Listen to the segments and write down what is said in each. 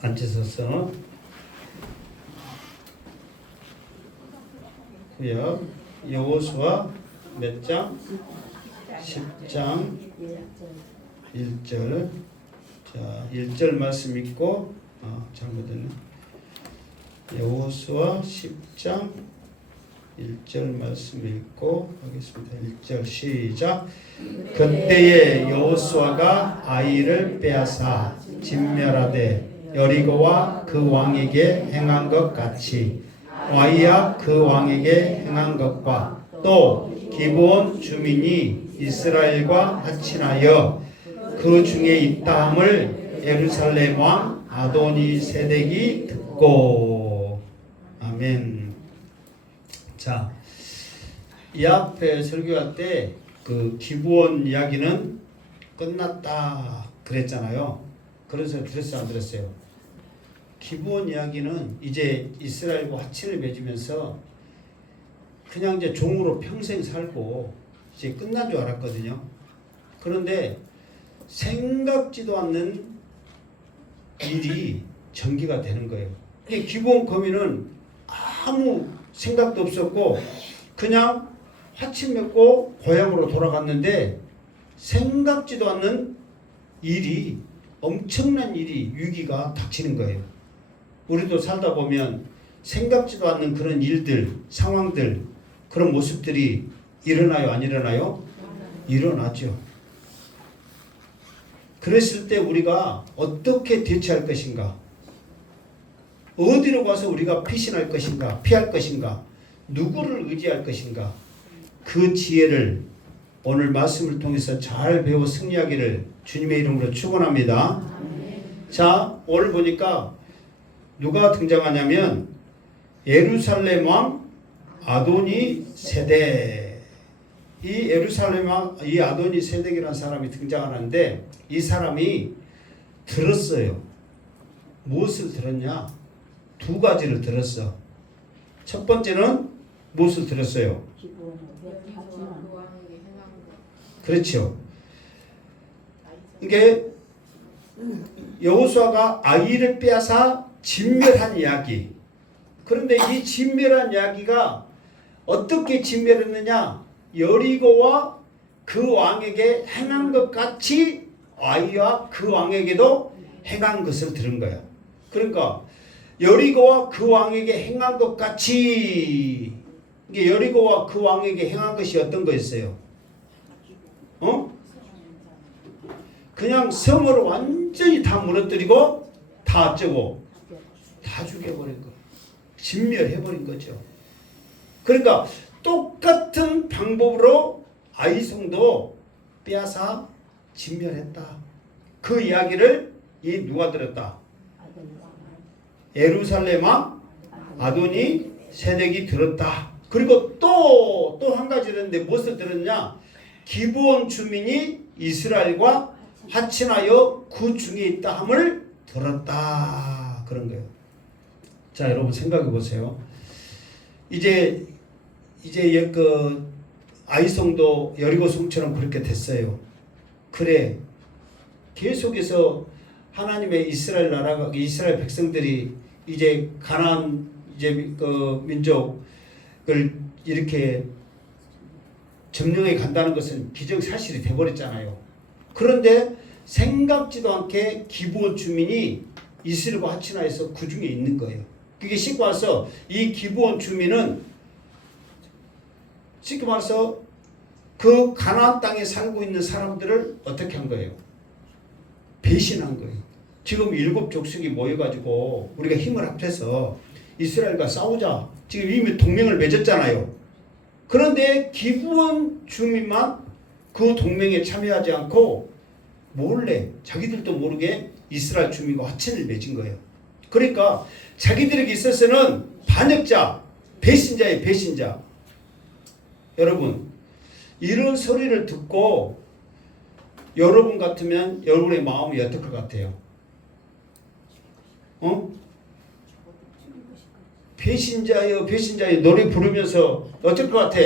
앉으셔서 구약 여호수아 몇 장? 10장 1절. 자, 1절 말씀 읽고 잘못했네. 여호수아 10장 1절 말씀 읽고 하겠습니다. 1절 시작. 그때에 여호수아가 아이를 빼앗아 진멸하되 여리고와 그 왕에게 행한 것 같이 아이야 그 왕에게 행한 것과 또 기브온 주민이 이스라엘과 합친하여 그 중에 있다함을 예루살렘 왕 아도니 세덱이 듣고. 아멘. 자, 이 앞에 설교할 때 그 기브온 이야기는 끝났다 그랬잖아요. 그래서 들었어요, 안 들었어요? 기브온 이야기는 이제 이스라엘과 화친을 맺으면서 그냥 이제 종으로 평생 살고 이제 끝난 줄 알았거든요. 그런데 생각지도 않는 일이 전개가 되는 거예요. 이게 기브온 거민은 아무 생각도 없었고 그냥 화친 맺고 고향으로 돌아갔는데 생각지도 않는 일이, 엄청난 일이, 위기가 닥치는 거예요. 우리도 살다 보면 생각지도 않는 그런 일들, 상황들, 그런 모습들이 일어나요, 안 일어나요? 일어나죠. 그랬을 때 우리가 어떻게 대처할 것인가? 어디로 가서 우리가 피신할 것인가? 피할 것인가? 누구를 의지할 것인가? 그 지혜를 오늘 말씀을 통해서 잘 배워 승리하기를 주님의 이름으로 축원합니다. 자, 오늘 보니까 누가 등장하냐면 예루살렘 왕 아도니 세덱. 이 예루살렘 왕, 이 아도니 세덱이라는 사람이 등장하는데 이 사람이 들었어요. 무엇을 들었냐? 두 가지를 들었어. 첫 번째는 무엇을 들었어요? 그렇죠. 이게 여호수아가 아이를 빼앗아 진멸한 이야기. 그런데 이 진멸한 이야기가 어떻게 진멸했느냐? 여리고와 그 왕에게 행한 것 같이 아이와 그 왕에게도 행한 것을 들은 거야. 그러니까 여리고와 그 왕에게 행한 것 같이, 이게 여리고와 그 왕에게 행한 것이 어떤 거였어요? 그냥 성을 완전히 다 무너뜨리고 다 어쩌고 다 죽여버린 거, 진멸해버린 거죠. 그러니까 똑같은 방법으로 아이성도 빼앗아 진멸했다. 그 이야기를 이 누가 들었다? 예루살렘 왕 아도니 세덱이 들었다. 그리고 또 한 가지 들었는데 무엇을 들었냐? 기브온 주민이 이스라엘과 합친하여 그 중에 있다 함을 들었다. 그런 거예요. 자, 여러분 생각해 보세요. 이제 그 아이성도 여리고 성처럼 그렇게 됐어요. 그래, 계속해서 하나님의 이스라엘 나라가, 이스라엘 백성들이 이제 가나안 이제 그 민족을 이렇게 점령해 간다는 것은 기정사실이 돼버렸잖아요. 그런데 생각지도 않게 기브온 주민이 이스라엘과 합친하여서 그 중에 있는 거예요. 그게 쉽게 말해서 이 기브온 주민은 쉽게 말해서 그 가나안 땅에 살고 있는 사람들을 어떻게 한 거예요? 배신한 거예요. 지금 7 족속이 모여가지고 우리가 힘을 합해서 이스라엘과 싸우자. 지금 이미 동맹을 맺었잖아요. 그런데 기브온 주민만 그 동맹에 참여하지 않고 몰래 자기들도 모르게 이스라엘 주민과 화친을 맺은 거예요. 그러니까 자기들에게 있어서는 반역자, 배신자예요, 배신자. 여러분, 이런 소리를 듣고 여러분 같으면 여러분의 마음이 어떨 것 같아요? 배신자여, 배신자여 노래 부르면서 어떨 것 같아?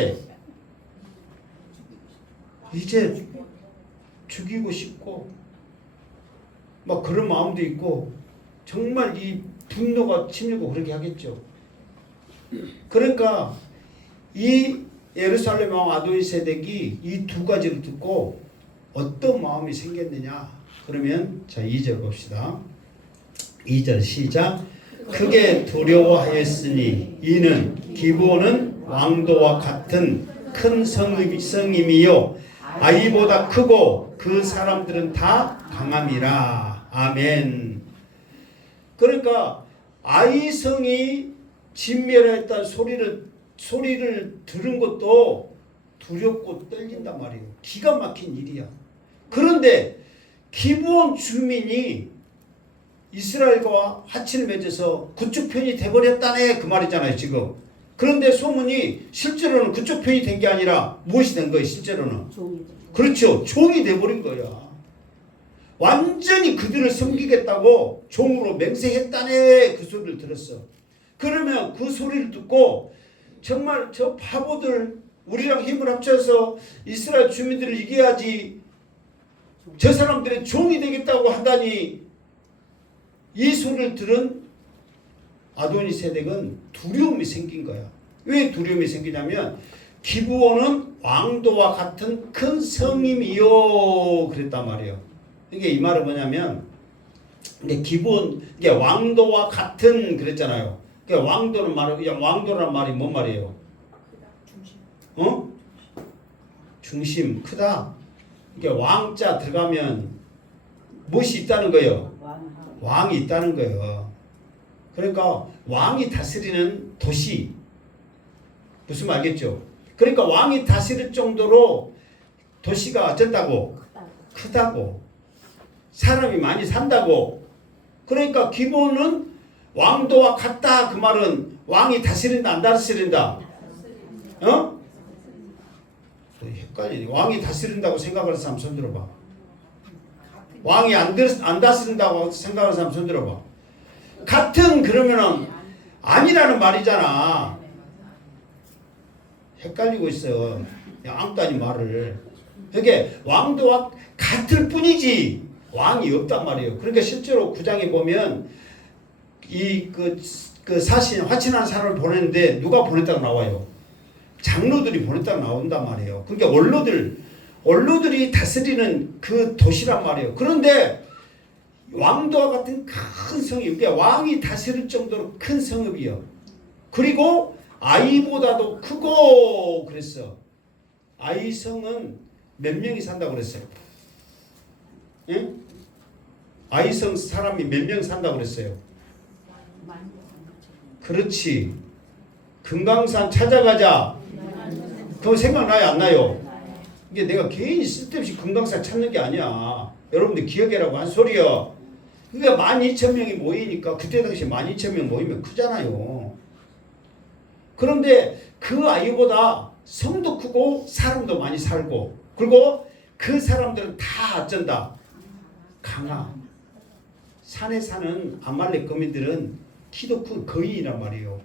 이제 죽이고 싶고 막 그런 마음도 있고 정말 이 분노가 치밀고 그렇게 하겠죠. 그러니까 이 예루살렘 왕 아도니세덱이 이 두 가지를 듣고 어떤 마음이 생겼느냐. 그러면 자 2절 봅시다. 2절 시작. 크게 두려워하였으니 이는 기브온은 왕도와 같은 큰 성임이요 아이보다 크고 그 사람들은 다 강함이라. 아멘. 그러니까 아이성이 진멸했다는 소리를 들은 것도 두렵고 떨린단 말이에요. 기가 막힌 일이야. 그런데 기브온 주민이 이스라엘과 화친을 맺어서 그쪽 편이 돼버렸다네 그 말이잖아요 지금. 그런데 소문이 실제로는 그쪽 편이 된 게 아니라 무엇이 된 거예요 실제로는? 그렇죠. 종이 돼버린 거야. 완전히 그들을 섬기겠다고 종으로 맹세했다네 그 소리를 들었어. 그러면 그 소리를 듣고 정말 저 바보들 우리랑 힘을 합쳐서 이스라엘 주민들을 이겨야지 저 사람들의 종이 되겠다고 한다니 이 소리를 들은 아도니세덱은 두려움이 생긴 거야. 왜 두려움이 생기냐면 기브온은 왕도와 같은 큰 성임이요 그랬단 말이에요. 이게 이 말은 뭐냐면 이게 기브온 이게 왕도와 같은 그랬잖아요. 그러니까 왕도는 말은 그냥 왕도란 말이 뭔 말이에요? 중심 크다. 이게 왕자 들어가면 무엇이 있다는 거예요? 왕이 있다는 거예요. 그러니까 왕이 다스리는 도시 무슨 말 알겠죠? 그러니까 왕이 다스릴 정도로 도시가 어쨌다고? 크다고. 사람이 많이 산다고. 그러니까 기본은 왕도와 같다 그 말은 왕이 다스린다 안 다스린다? 헷갈리네. 왕이 다스린다고 생각하는 사람 손 들어봐. 왕이 안 다스린다고 생각하는 사람 손 들어봐. 같은 그러면은 아니라는 말이잖아. 헷갈리고 있어요. 아무도 아닌 말을. 그게 왕도와 같을 뿐이지 왕이 없단 말이에요. 그러니까 실제로 9장에 보면 그 사신 화친한 사람을 보냈는데 누가 보냈다고 나와요? 장로들이 보냈다고 나온단 말이에요. 그러니까 원로들이 다스리는 그 도시란 말이에요. 그런데 왕도와 같은 큰 성읍, 그러니까 왕이 다스릴 정도로 큰 성읍이요. 그리고 아이보다도 크고 그랬어. 아이 성은 몇 명이 산다고 그랬어요? 예? 아이 성 사람이 몇 명 산다고 그랬어요? 그렇지. 금강산 찾아가자. 그거 생각나요? 안 나요? 이게 내가 개인이 쓸데없이 금강산 찾는 게 아니야. 여러분들 기억해라고 한 소리야. 그러니까 12,000명이 모이니까 그때 당시 12,000명 모이면 크잖아요. 그런데 그 아이보다 성도 크고 사람도 많이 살고 그리고 그 사람들은 다 어쩐다? 강하. 산에 사는 아말렉 거민들은 키도 큰 거인이란 말이에요.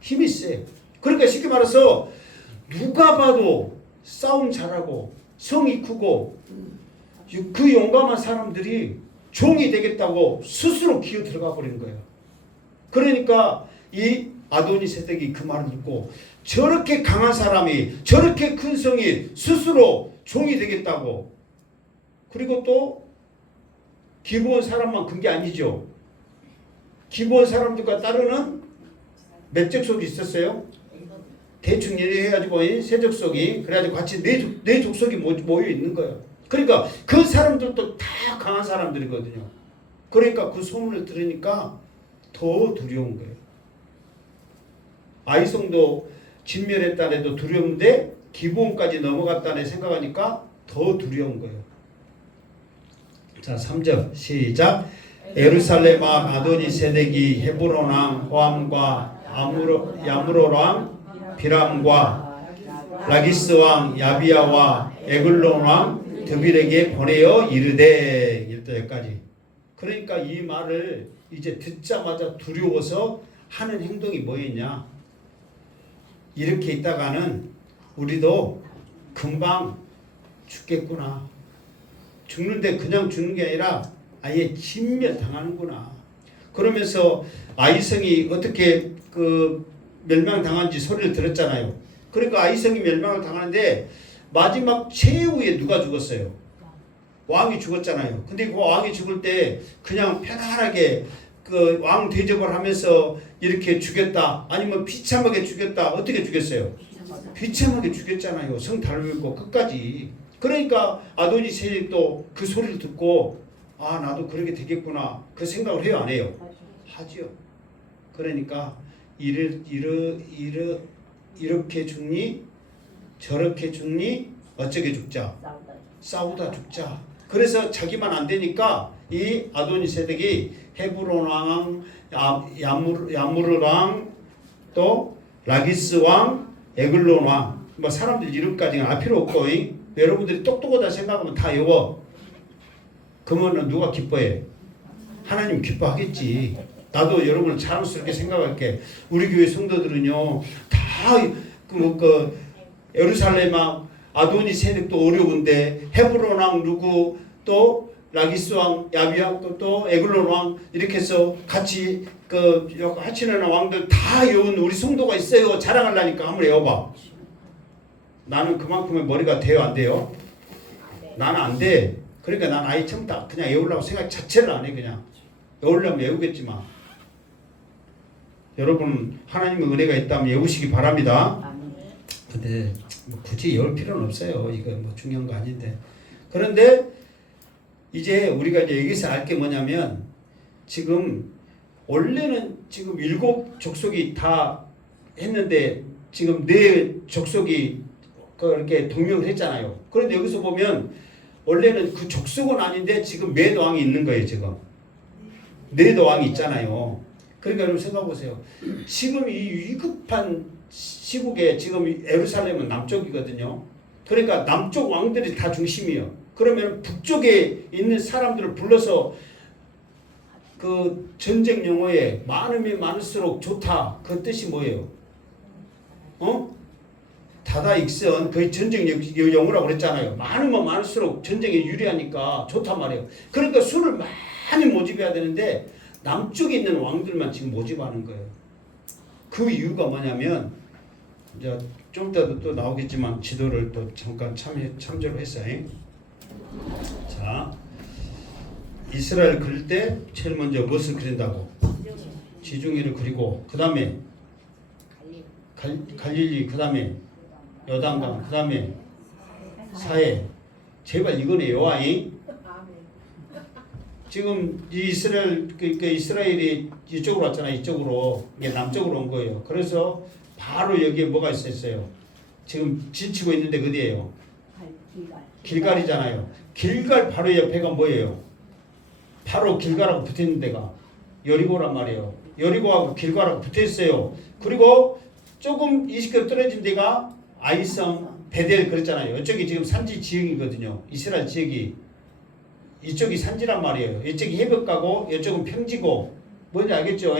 힘이 세. 그러니까 쉽게 말해서 누가 봐도 싸움 잘하고 성이 크고 그 용감한 사람들이 종이 되겠다고 스스로 기어 들어가 버린 거예요. 그러니까 이 아도니세덱이 그 말을 듣고 저렇게 강한 사람이 저렇게 큰 성이 스스로 종이 되겠다고. 그리고 또 기브온 사람만 큰 게 아니죠. 기브온 사람들과 따르는 몇 족속이 있었어요? 대충 얘기해가지고 세 족속이 그래가지고 같이 네 족속이 모여 있는 거예요. 그러니까 그 사람들도 다 강한 사람들이거든요. 그러니까 그 소문을 들으니까 더 두려운 거예요. 아이성도 진멸했다는 해도 두려운데 기브온까지 넘어갔다는 생각하니까 더 두려운 거예요. 자 3절 시작. 예루살렘 왕 아도니세덱이 헤브론 왕 호암과 야므로 왕 비람과 라기스 왕 야비야와 에글론 왕 드빌에게 보내어 이르되 여기까지. 그러니까 이 말을 이제 듣자마자 두려워서 하는 행동이 뭐였냐? 이렇게 있다가는 우리도 금방 죽겠구나. 죽는데 그냥 죽는 게 아니라 아예 진멸당하는구나. 그러면서 아이성이 어떻게 그 멸망당한지 소리를 들었잖아요. 그러니까 아이성이 멸망을 당하는데 마지막 최후에 누가 죽었어요? 왕이 죽었잖아요. 근데 그 왕이 죽을 때 그냥 편안하게 그 왕 대접을 하면서 이렇게 죽였다. 아니면 비참하게 죽였다. 어떻게 죽였어요? 비참하게 죽였잖아요. 성 달고 끝까지. 그러니까 아도니세덱도 그 소리를 듣고 아 나도 그렇게 되겠구나. 그 생각을 해요, 안 해요? 하지요. 그러니까 이렇게 죽니? 저렇게 죽니? 어쩌게 죽자? 싸우다 죽자. 그래서 자기만 안 되니까 이 아도니세덱이 헤브론 왕, 야무르 왕, 또 라기스 왕, 에글론 왕, 뭐 사람들 이름까지는 알 필요 없고 여러분들이 똑똑하다 생각하면 다 외워. 그러면 누가 기뻐해? 하나님 기뻐하겠지. 나도 여러분을 자랑스럽게 생각할게. 우리 교회 성도들은요 다 예루살렘 왕 아도니세덱도 어려운데 헤브론 왕 누구 또 라기스 왕 야비 왕 또 에글론 왕 이렇게 해서 같이 그 하치는 왕들 다 외운 우리 성도가 있어요. 자랑하려니까 한번 외워봐. 나는 그만큼의 머리가 돼요, 안 돼요? 나는 안 돼. 그러니까 난 아예 처음 다 그냥 외우려고 생각 자체를 안 해. 그냥 외우려면 외우겠지만 여러분 하나님의 은혜가 있다면 외우시기 바랍니다. 근데 뭐 굳이 외울 필요는 없어요. 이거 뭐 중요한 거 아닌데. 그런데 이제 우리가 이제 여기서 알 게 뭐냐면 지금 원래는 지금 7족속이 다 했는데 지금 4족속이 그렇게 동명을 했잖아요. 그런데 여기서 보면 원래는 그 족속은 아닌데 지금 몇 왕이 있는 거예요. 지금 4왕이 있잖아요. 그러니까 여러분 생각해 보세요. 지금 이 위급한 시국에 지금 예루살렘은 남쪽이거든요. 그러니까 남쪽 왕들이 다 중심이에요. 그러면 북쪽에 있는 사람들을 불러서 그 전쟁 용어에 많으면 많을수록 좋다. 그 뜻이 뭐예요? 다다익선 거의 전쟁 용어라고 그랬잖아요. 많으면 많을수록 전쟁에 유리하니까 좋단 말이에요. 그러니까 수를 많이 모집해야 되는데 남쪽에 있는 왕들만 지금 모집하는 거예요. 그 이유가 뭐냐면 이제 좀 이따도 또 나오겠지만 지도를 또 잠깐 참조를 했어요. 자, 이스라엘 그릴 때 제일 먼저 무엇을 그린다고? 지중해를 그리고 그 다음에 갈릴리, 그 다음에 요단강, 그 다음에 사해. 제발 이거네요. 지금 이 이스라엘이 이쪽으로 왔잖아요. 이쪽으로 이게 남쪽으로 온 거예요. 그래서 바로 여기에 뭐가 있었어요? 지금 지치고 있는데 어디예요? 길갈이잖아요. 길갈 바로 옆에가 뭐예요? 바로 길갈하고 붙어있는 데가 여리고란 말이에요. 여리고하고 길갈하고 붙어있어요. 그리고 조금 20km 떨어진 데가 아이성, 베델 그랬잖아요. 이쪽이 지금 산지 지역이거든요. 이스라엘 지역이. 이쪽이 산지란 말이에요. 이쪽이 해변가고 이쪽은 평지고 뭔지 알겠죠?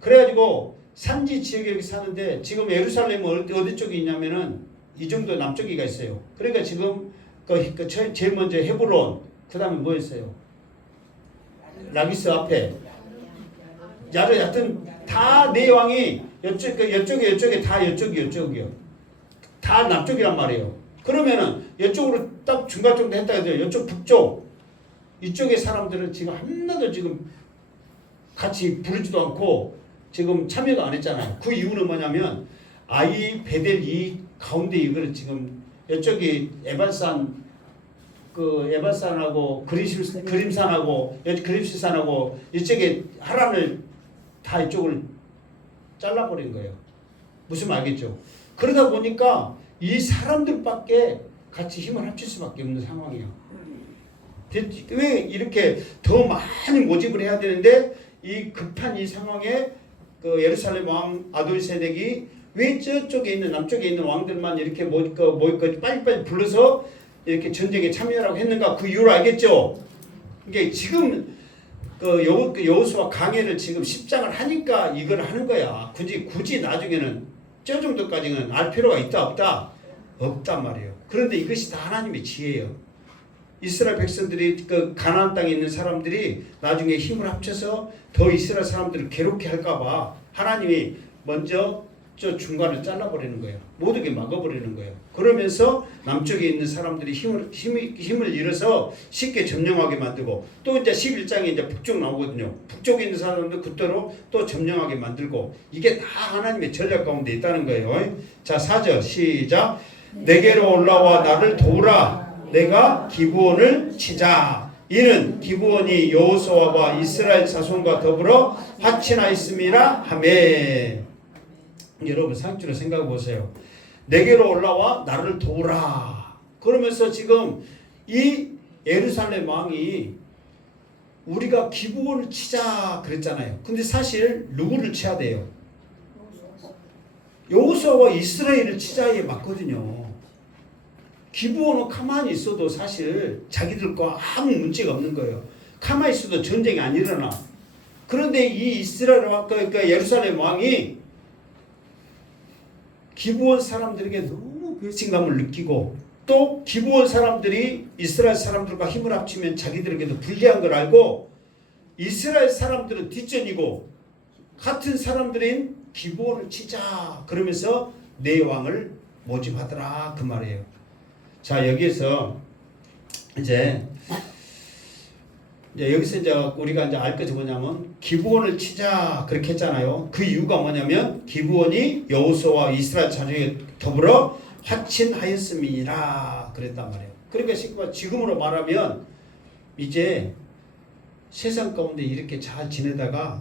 그래가지고 산지 지역에 이렇게 사는데 지금 예루살렘은 어디 쪽에 있냐면은 이 정도 남쪽이가 있어요. 그러니까 지금 제일 먼저 헤브론, 그 다음에 뭐였어요? 라기스 앞에. 여하튼 다 4왕이 이쪽에 다 이쪽이요. 다 남쪽이란 말이에요. 그러면은 이쪽으로 딱 중간 정도 했다 해도 이쪽 북쪽 이쪽의 사람들은 지금 하나도 지금 같이 부르지도 않고 지금 참여도 안 했잖아요. 그 이유는 뭐냐면 아이 베델 이 가운데 이거를 지금 이쪽이 에발산하고 그림산하고 여기 그림시산하고 이쪽에 하란을 다 이쪽을 잘라버린 거예요. 무슨 말 알겠죠? 그러다 보니까 이 사람들밖에 같이 힘을 합칠 수밖에 없는 상황이에요. 왜 이렇게 더 많이 모집을 해야 되는데 이 급한 이 상황에 그 예루살렘 왕 아도니세덱이 왜 저쪽에 있는 남쪽에 있는 왕들만 이렇게 빨리빨리 불러서 이렇게 전쟁에 참여하라고 했는가? 그 이유를 알겠죠? 이게 지금 그 여호수아 강해를 지금 10장을 하니까 이걸 하는 거야. 굳이 나중에는 저 정도까지는 알 필요가 있다 없다? 없단 말이에요. 그런데 이것이 다 하나님의 지혜예요. 이스라엘 백성들이 그 가나안 땅에 있는 사람들이 나중에 힘을 합쳐서 더 이스라엘 사람들을 괴롭게 할까봐 하나님이 먼저 저 중간을 잘라버리는 거예요. 모두게 막아버리는 거예요. 그러면서 남쪽에 있는 사람들이 힘을 잃어서 쉽게 점령하게 만들고, 또 이제 11장에 이제 북쪽 나오거든요. 북쪽에 있는 사람들 그대로 또 점령하게 만들고, 이게 다 하나님의 전략 가운데 있다는 거예요. 자, 4절 시작. 내게로 올라와 나를 도우라. 내가 기브온을 치자. 이는 기브온이 여호수아와 이스라엘 자손과 더불어 합친하였음이라 하매. 여러분 상주로 생각해 보세요. 내게로 올라와 나를 도우라. 그러면서 지금 이 예루살렘 왕이 우리가 기브온을 치자 그랬잖아요. 근데 사실 누구를 치야 돼요? 여호수아와 이스라엘을 치자에 맞거든요. 기브온은 가만히 있어도 사실 자기들과 아무 문제가 없는 거예요. 가만히 있어도 전쟁이 안 일어나. 그런데 이 이스라엘 왕, 그러니까 예루살렘 왕이 기브온 사람들에게 너무 배신감을 느끼고, 또 기브온 사람들이 이스라엘 사람들과 힘을 합치면 자기들에게도 불리한 걸 알고, 이스라엘 사람들은 뒷전이고 같은 사람들인 기브온을 치자 그러면서 내 왕을 모집하더라 그 말이에요. 자, 여기에서 이제 여기서 이제 우리가 이제 알 것이 뭐냐면 기브온을 치자 그렇게 했잖아요. 그 이유가 뭐냐면 기브온이 여호수아와 이스라엘 자손에 더불어 합친하였음이라 그랬단 말이에요. 그러니까 지금으로 말하면 이제 세상 가운데 이렇게 잘 지내다가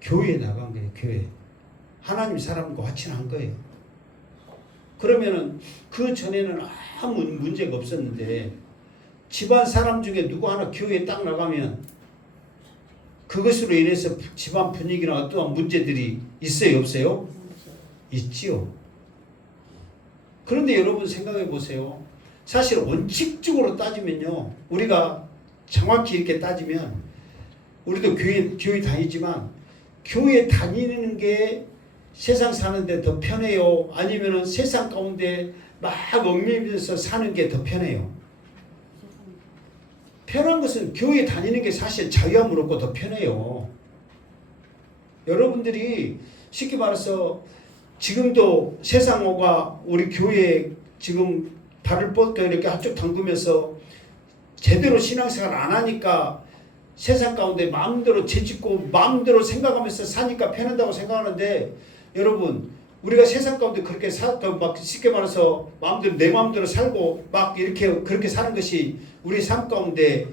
교회에 나간 거예요. 교회. 하나님 사람과 합친한 거예요. 그러면은 그 전에는 아무 문제가 없었는데 집안 사람 중에 누구 하나 교회에 딱 나가면 그것으로 인해서 집안 분위기나 어떠한 문제들이 있어요, 없어요? 있지요. 그런데 여러분 생각해 보세요. 사실 원칙적으로 따지면요, 우리가 정확히 이렇게 따지면 우리도 교회 다니지만 교회 다니는 게 세상 사는데 더 편해요? 아니면은 세상 가운데 막 얽매이면서 사는 게 더 편해요? 편한 것은 교회 다니는 게 사실 자유함을 얻고 더 편해요. 여러분들이 쉽게 말해서 지금도 세상과 우리 교회에 지금 발을 뻗고 이렇게 한쪽 담그면서 제대로 신앙생활 안 하니까 세상 가운데 마음대로 죄짓고 마음대로 생각하면서 사니까 편하다고 생각하는데, 여러분 우리가 세상 가운데 그렇게 막 쉽게 말해서 마음대로 내 마음대로 살고 막 이렇게 그렇게 사는 것이 우리 삶 가운데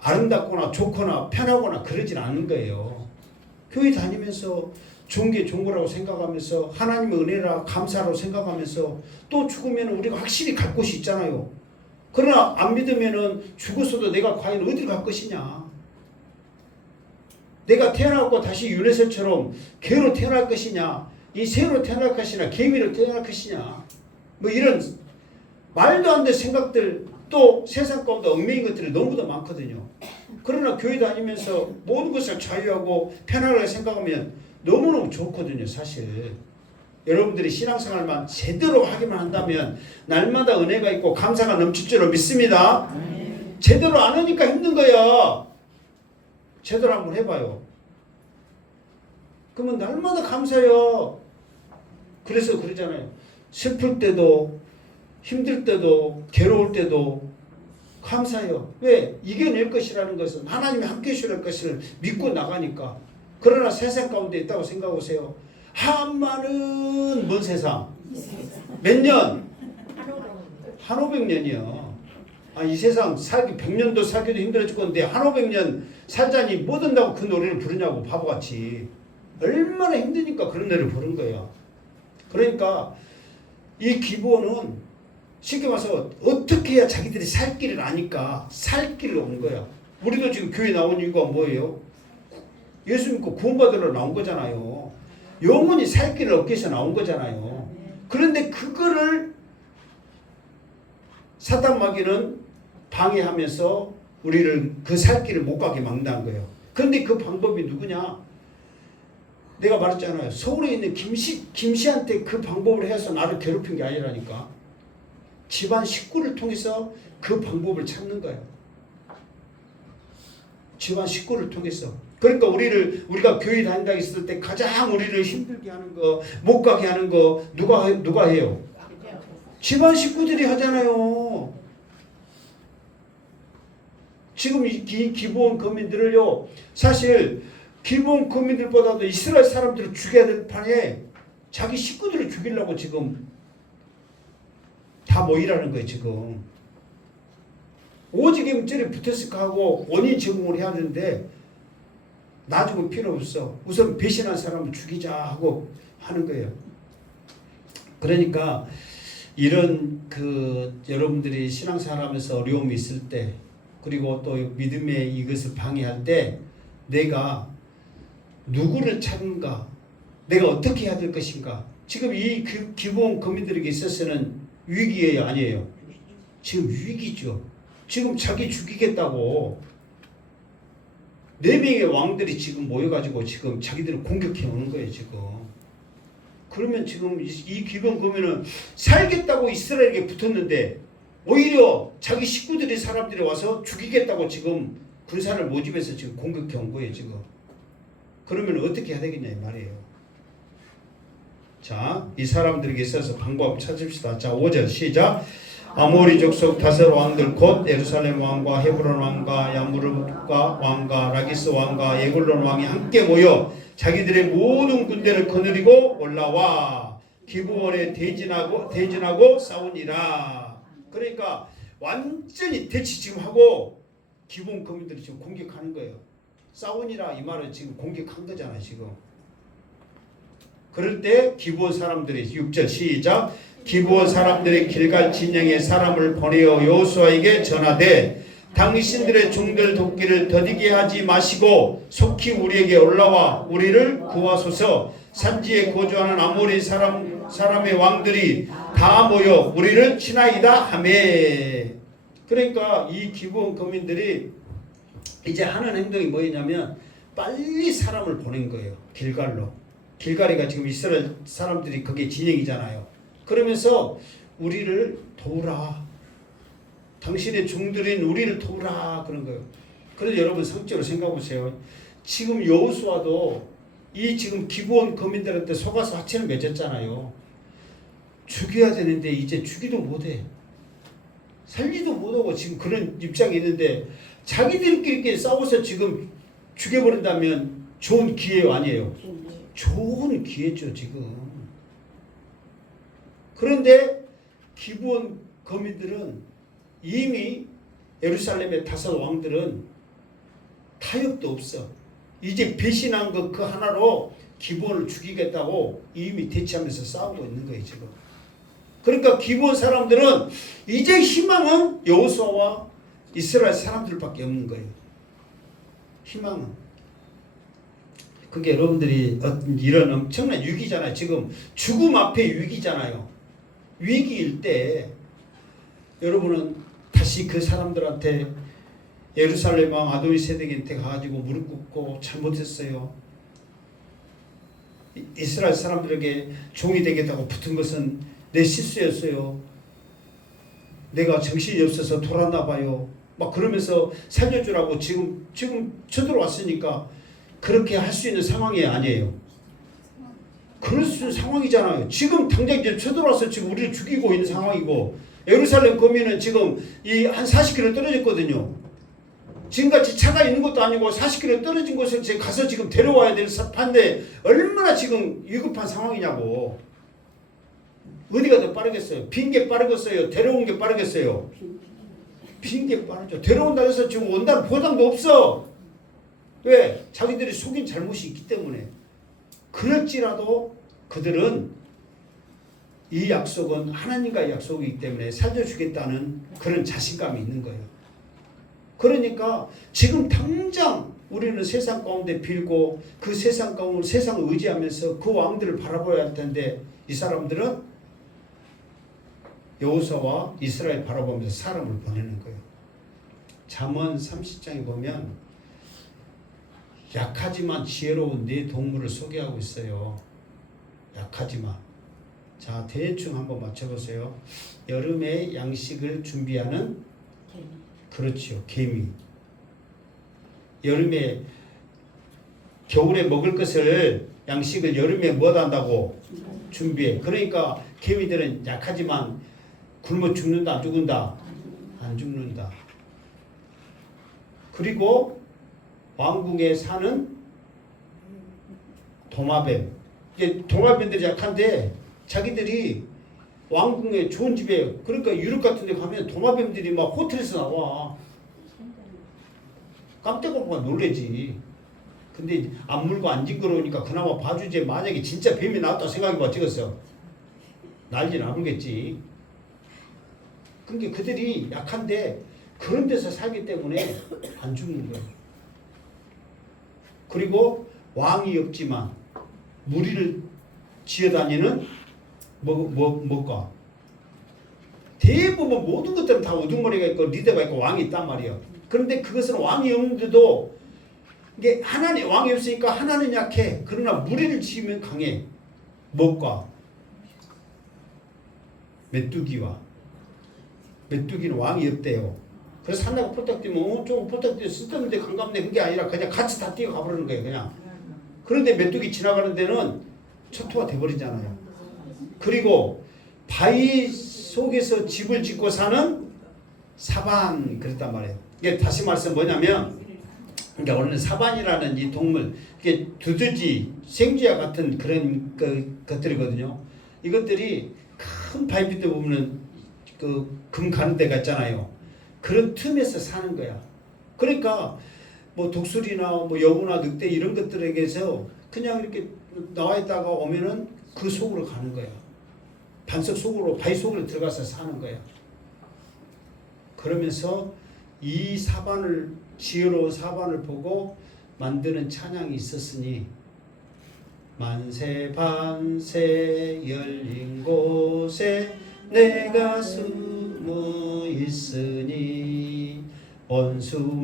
아름답거나 좋거나 편하거나 그러진 않은 거예요. 교회 다니면서 좋은 게 좋은 거라고 생각하면서 하나님의 은혜라 감사라고 생각하면서 또 죽으면 우리가 확실히 갈 곳이 있잖아요. 그러나 안 믿으면은 죽었어도 내가 과연 어디를 갈 것이냐. 내가 태어나고 다시 유네스처럼 개로 태어날 것이냐, 이 새로 태어날 것이냐, 개미로 태어날 것이냐, 뭐 이런 말도 안 되는 생각들, 또 세상 가운데 얽매인 것들이 너무도 많거든요. 그러나 교회 다니면서 모든 것을 자유하고 편안하게 생각하면 너무너무 좋거든요. 사실 여러분들이 신앙생활만 제대로 하기만 한다면 날마다 은혜가 있고 감사가 넘칠 줄로 믿습니다. 제대로 안 하니까 힘든 거야. 제대로 한번 해봐요. 그러면 날마다 감사해요. 그래서 그러잖아요. 슬플 때도 힘들 때도 괴로울 때도 감사해요. 왜? 이겨낼 것이라는 것은 하나님이 함께 해주실 것을 믿고 나가니까. 그러나 세상 가운데 있다고 생각하세요. 한 많은 먼 세상. 몇 년? 1500년이요. 이 세상 살기 100년도 살기도 힘들어 죽겠는데 1500년 살자니 뭐 된다고 그 노래를 부르냐고, 바보같이. 얼마나 힘드니까 그런 노래를 부른 거예요. 그러니까 이 기브온은 쉽게 말해서 어떻게 해야 자기들이 살 길을 아니까 살 길을 온 거야. 우리도 지금 교회 나온 이유가 뭐예요? 예수 믿고 구원받으러 나온 거잖아요. 영원히 살 길을 얻기 위해서 나온 거잖아요. 그런데 그거를 사단 마귀는 방해하면서 우리를 그 살 길을 못 가게 막는다는 거예요. 그런데 그 방법이 누구냐? 내가 말했잖아요. 서울에 있는 김씨한테 그 방법을 해서 나를 괴롭힌 게 아니라니까. 집안 식구를 통해서 그 방법을 찾는 거예요. 집안 식구를 통해서. 그러니까 우리가 교회 다닌다 했을 때 가장 우리를 힘들게 하는 거, 못 가게 하는 거 누가 해요? 집안 식구들이 하잖아요. 지금 이 기브온 거민들을요, 사실 기브온 거민들보다도 이스라엘 사람들을 죽여야 될 판에 자기 식구들을 죽이려고 지금 다 모이라는 거예요. 지금 오직 임절에 붙었을까 하고 원인 제공을 해야 하는데 놔주고 필요 없어. 우선 배신한 사람을 죽이자 하고 하는 거예요. 그러니까 이런 여러분들이 신앙생활하면서 어려움이 있을 때, 그리고 또 믿음의 이것을 방해할 때 내가 누구를 찾는가, 내가 어떻게 해야 될 것인가. 지금 이 기브온 거민들에게 있어서는 위기예요, 아니에요? 지금 위기죠. 지금 자기 죽이겠다고 4명의 왕들이 지금 모여가지고 지금 자기들을 공격해 오는 거예요, 지금. 그러면 지금 이 기브온 거민은 살겠다고 이스라엘에게 붙었는데 오히려 자기 식구들이 사람들이 와서 죽이겠다고 지금 군사를 모집해서 지금 공격해 온 거예요, 지금. 그러면 어떻게 해야 되겠냐 이 말이에요. 자, 이 사람들에게 있어서 방법 찾읍시다. 자, 5절 시작. 아모리 족속 다섯 왕들 곧 예루살렘 왕과 헤브론 왕과 야무르가 왕과 라기스 왕과 예굴론 왕이 함께 모여 자기들의 모든 군대를 거느리고 올라와 기브온에 대진하고 싸우니라. 그러니까 완전히 대치 지금 하고 기브온 거민들이 지금 공격하는 거예요. 싸우니라 이 말은 지금 공격한 거잖아요, 지금. 그럴 때 기브온 사람들이 6절 시작. 기브온 사람들이 길갈 진영에 사람을 보내어 여호수아에게 전하되 당신들의 종들 돕기를 더디게 하지 마시고 속히 우리에게 올라와 우리를 구하소서. 산지에 거주하는 아모리 사람의 왕들이 다 모여 우리를 치나이다 하매. 그러니까 이 기브온 거민들이 이제 하는 행동이 뭐였냐면 빨리 사람을 보낸 거예요. 길갈로. 길갈이가 지금 이스라엘 사람들이 그게 진영이잖아요. 그러면서 우리를 도우라. 당신의 종들인 우리를 도우라 그런 거예요. 그래서 여러분 성적으로 생각해 보세요. 지금 여호수아도 이 지금 기브온 거민들한테 속아서 하체를 맺었잖아요. 죽여야 되는데 이제 죽이도 못해. 살리도 못하고 지금 그런 입장이 있는데 자기들끼리 싸워서 지금 죽여버린다면 좋은 기회 아니에요. 좋은 기회죠 지금. 그런데 기브온 거민들은 이미 예루살렘의 다섯 왕들은 타협도 없어. 이제 배신한 것 그 하나로 기브온을 죽이겠다고 이미 대치하면서 싸우고 있는 거예요 지금. 그러니까 기브온 사람들은 이제 희망은 여호수아와 이스라엘 사람들밖에 없는 거예요. 희망은. 그게 여러분들이 이런 엄청난 위기잖아요. 지금 죽음 앞에 위기잖아요. 위기일 때 여러분은 다시 그 사람들한테 예루살렘 왕 아도니세덱한테 가가지고 무릎 꿇고 잘못했어요. 이스라엘 사람들에게 종이 되겠다고 붙은 것은 내 실수였어요. 내가 정신이 없어서 돌았나 봐요. 막 그러면서 살려주라고 지금 쳐들어왔으니까 그렇게 할 수 있는 상황이 아니에요. 그럴 수 있는 상황이잖아요. 지금 당장 이제 쳐들어와서 지금 우리를 죽이고 있는 상황이고 예루살렘 거민은 지금 한 40km 떨어졌거든요. 지금같이 차가 있는 것도 아니고 40km 떨어진 곳을 지금 가서 지금 데려와야 될 판데 얼마나 지금 위급한 상황이냐고. 어디가 더 빠르겠어요? 빈 게 빠르겠어요? 데려온 게 빠르겠어요? 빈 게 빠르죠. 데려온다 해서 지금 온다는 보장도 없어. 왜? 자기들이 속인 잘못이 있기 때문에. 그럴지라도 그들은 이 약속은 하나님과의 약속이기 때문에 살려주겠다는 그런 자신감이 있는 거예요. 그러니까 지금 당장 우리는 세상 가운데 빌고 그 세상 가운데 세상을 의지하면서 그 왕들을 바라봐야 할 텐데 이 사람들은 여호수아와 이스라엘 바라보면서 사람을 보내는 거예요. 잠언 30장에 보면 약하지만 지혜로운 네 동물을 소개하고 있어요. 약하지만 자, 대충 한번 맞춰보세요. 여름에 양식을 준비하는 그렇지요. 개미. 여름에 겨울에 먹을 것을 양식을 여름에 뭐 한다고? 준비해. 그러니까 개미들은 약하지만 굶어 죽는다 안 죽는다? 안 죽는다. 그리고 왕궁에 사는 도마뱀. 이게 도마뱀들이 약한데 자기들이 왕궁에 좋은 집에 그러니까 유럽 같은 데 가면 도마뱀들이 막 호텔에서 나와. 깜짝깜짝 놀래지. 근데 안 물고 안 징그러우니까 그나마 봐주지. 만약에 진짜 뱀이 나왔다 생각해봐. 찍었어. 난리는 안 오겠지. 그러니까 그들이 약한데 그런 데서 살기 때문에 안 죽는 거예요. 그리고 왕이 없지만 무리를 지어다니는 뭐가 대부분 모든 것들은 다 우두머리가 있고 리더가 있고 왕이 있단 말이에요. 그런데 그것은 왕이 없는데도 이게 하나님 왕이 없으니까 하나는 약해. 그러나 무리를 지으면 강해. 뭐가? 메뚜기와 메뚜기는 왕이 없대요. 그래서 산다고 폴딱 뛰면 좀 폴딱 뛰어 쓸데없는데 강감대 그게 아니라 그냥 같이 다 뛰어가 버리는 거예요. 그냥. 그런데 메뚜기 지나가는 데는 초토화 돼버리잖아요. 그리고 바위 속에서 집을 짓고 사는 사반 그랬단 말이에요. 이게 다시 말씀 뭐냐면 그러니까 오늘 사반이라는 이 동물 이게 두더지 생쥐와 같은 그런 것들이거든요. 이것들이 큰 바위 밑에 보면 그 금 가는 데가 있잖아요. 그런 틈에서 사는 거야. 그러니까 뭐 독수리나 뭐 여우나 늑대 이런 것들에게서 그냥 이렇게 나와 있다가 오면은 그 속으로 가는 거야. 반석 속으로 바위 속으로 들어가서 사는 거야. 그러면서 이 사반을 지혜로운 사반을 보고 만드는 찬양이 있었으니 만세 반세 열린 곳에 내가 숨어 있으니